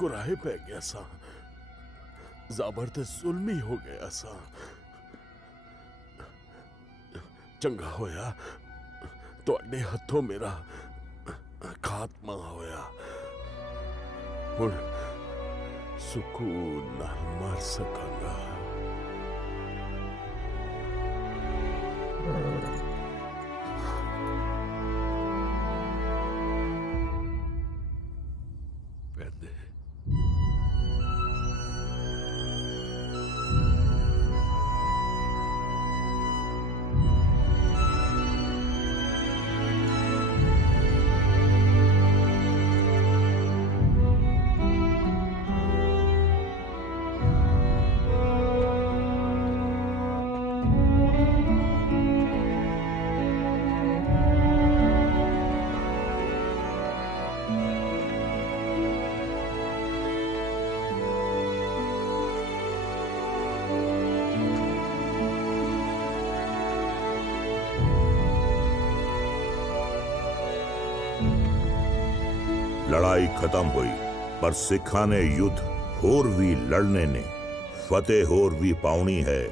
ਕੁਰਾਹੇ ਪੈ ਗਿਆ ਸਾਂ, ਜ਼ਾਬਰ ਤੇ ਜ਼ੁਲਮੀ ਹੋ ਗਿਆ ਸਾਂ। ਚੰਗਾ ਹੋਇਆ ਤੁਹਾਡੇ ਹੱਥੋਂ ਮੇਰਾ ਖਾਤਮਾ ਹੋਇਆ। ਹੁਣ ਸਕੂਨ ਨਾਲ ਮਰ ਸਕਾਂਗਾ। लड़ाई खत्म हुई, पर सिखा ने युद्ध होर भी लड़ने ने फतेह होर भी पाउनी है।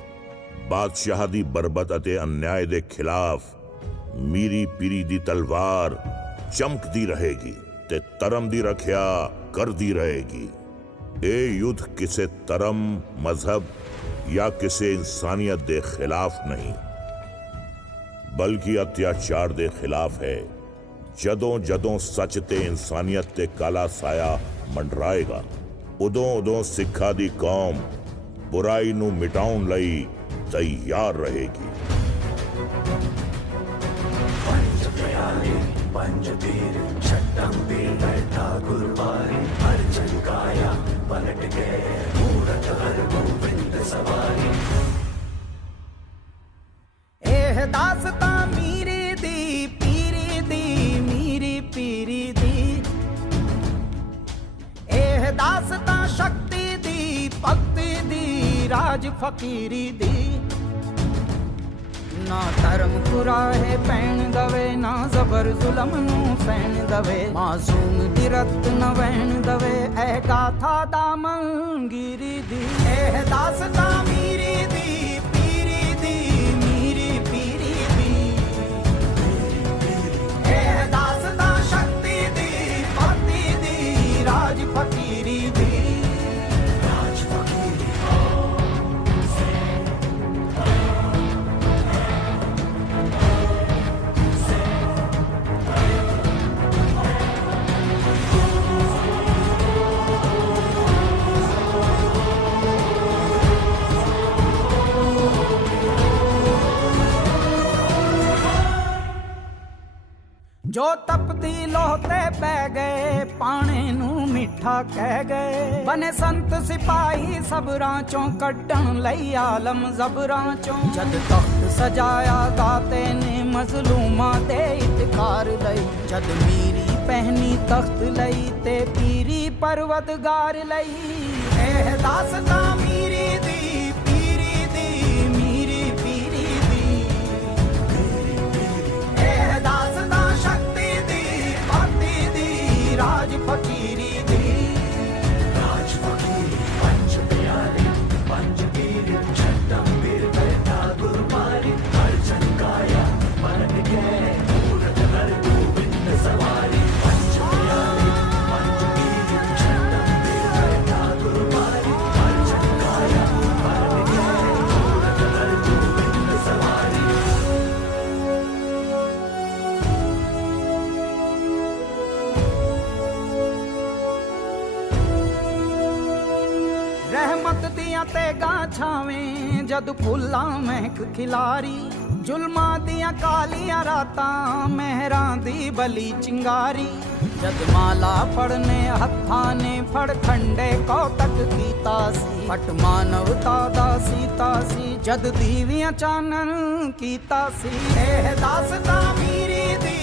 बादशाह दी बरबत अते अन्याय दे खिलाफ मीरी पीरी दी तलवार चमकदी रहेगी ते धर्म दी रखिया करदी रहेगी। ए युद्ध किसे धर्म, मजहब या किसे इंसानियत दे खिलाफ नहीं, बल्कि अत्याचार दे खिलाफ है। ਜਦੋਂ ਜਦੋਂ ਸੱਚ ਤੇ ਇਨਸਾਨੀਅਤ ਤੇ ਕਾਲਾ ਸਾਇਆ ਮੰਡਰਾਏਗਾ, ਉਦੋਂ ਉਦੋਂ ਸਿੱਖਾਂ ਦੀ ਕੌਮ ਬੁਰਾਈ ਨੂੰ ਮਿਟਾਉਣ ਲਈ ਤਿਆਰ ਰਹੇਗੀ। पंच प्यारे पंच पीर छठम पीर बैठा गुरुवारी अर्जन काया पलट गए मूरत हर गोविंद सवारी। एह दासता मीरी दी पीरी दी मीरी पीरी दी, एह दासता शक्ति दी भक्ति दी राज फकीरी दी। ना धर्म कुराहे पैण दवे ना जबर जुलम नू सैन दवे, मासूम दी रत न वहन दवे ऐ गाथा दा मंगीरी दी। एह दासता मीरी दी पीरी दी मीरी पीरी दी, एह दासता शक्ति दी भक्ति दी राज फकीरी दी। राज फकीरी जो तपती लोहते पै गए पाने नू मिठा कह गए, बने संत सिपाही सबरां चों कड्डण लई आलम जबरां चों। जद तख्त सजाया दाते ने मजलूमां दे इतकार लई, जद मीरी पहनी तख्त लई ते पीरी परवतगार लई। एह दासता मीरी दी पीरी दी मीरी पीरी दी, एह दासता शक्ति दी भक्ति दी राज फकीरी दी। राज फकीरी पंच प्यारे पंच पीर छठम पीर बैठा गुरुवारी अर्जन काया पलट गए मूरत हर गोविंद सवारी। पंच प्यारे पंच पीर छठम पीर बैठा गुरुवारी अर्जन काया पलट गए मूरत हर गोविंद सवारी। रहमत दियां ते गाछावें जद फुल्लां महक खिलारी, जुल्मां दियां कालियां रातां मेहरां दी बली चिंगारी। जद माला फड़ने हत्थां ने फड़ खंडे कौतक कीता सी, फट मानवता दा सीता सी जद दीवियां चानन कीता सी। एह दासता मीरी दी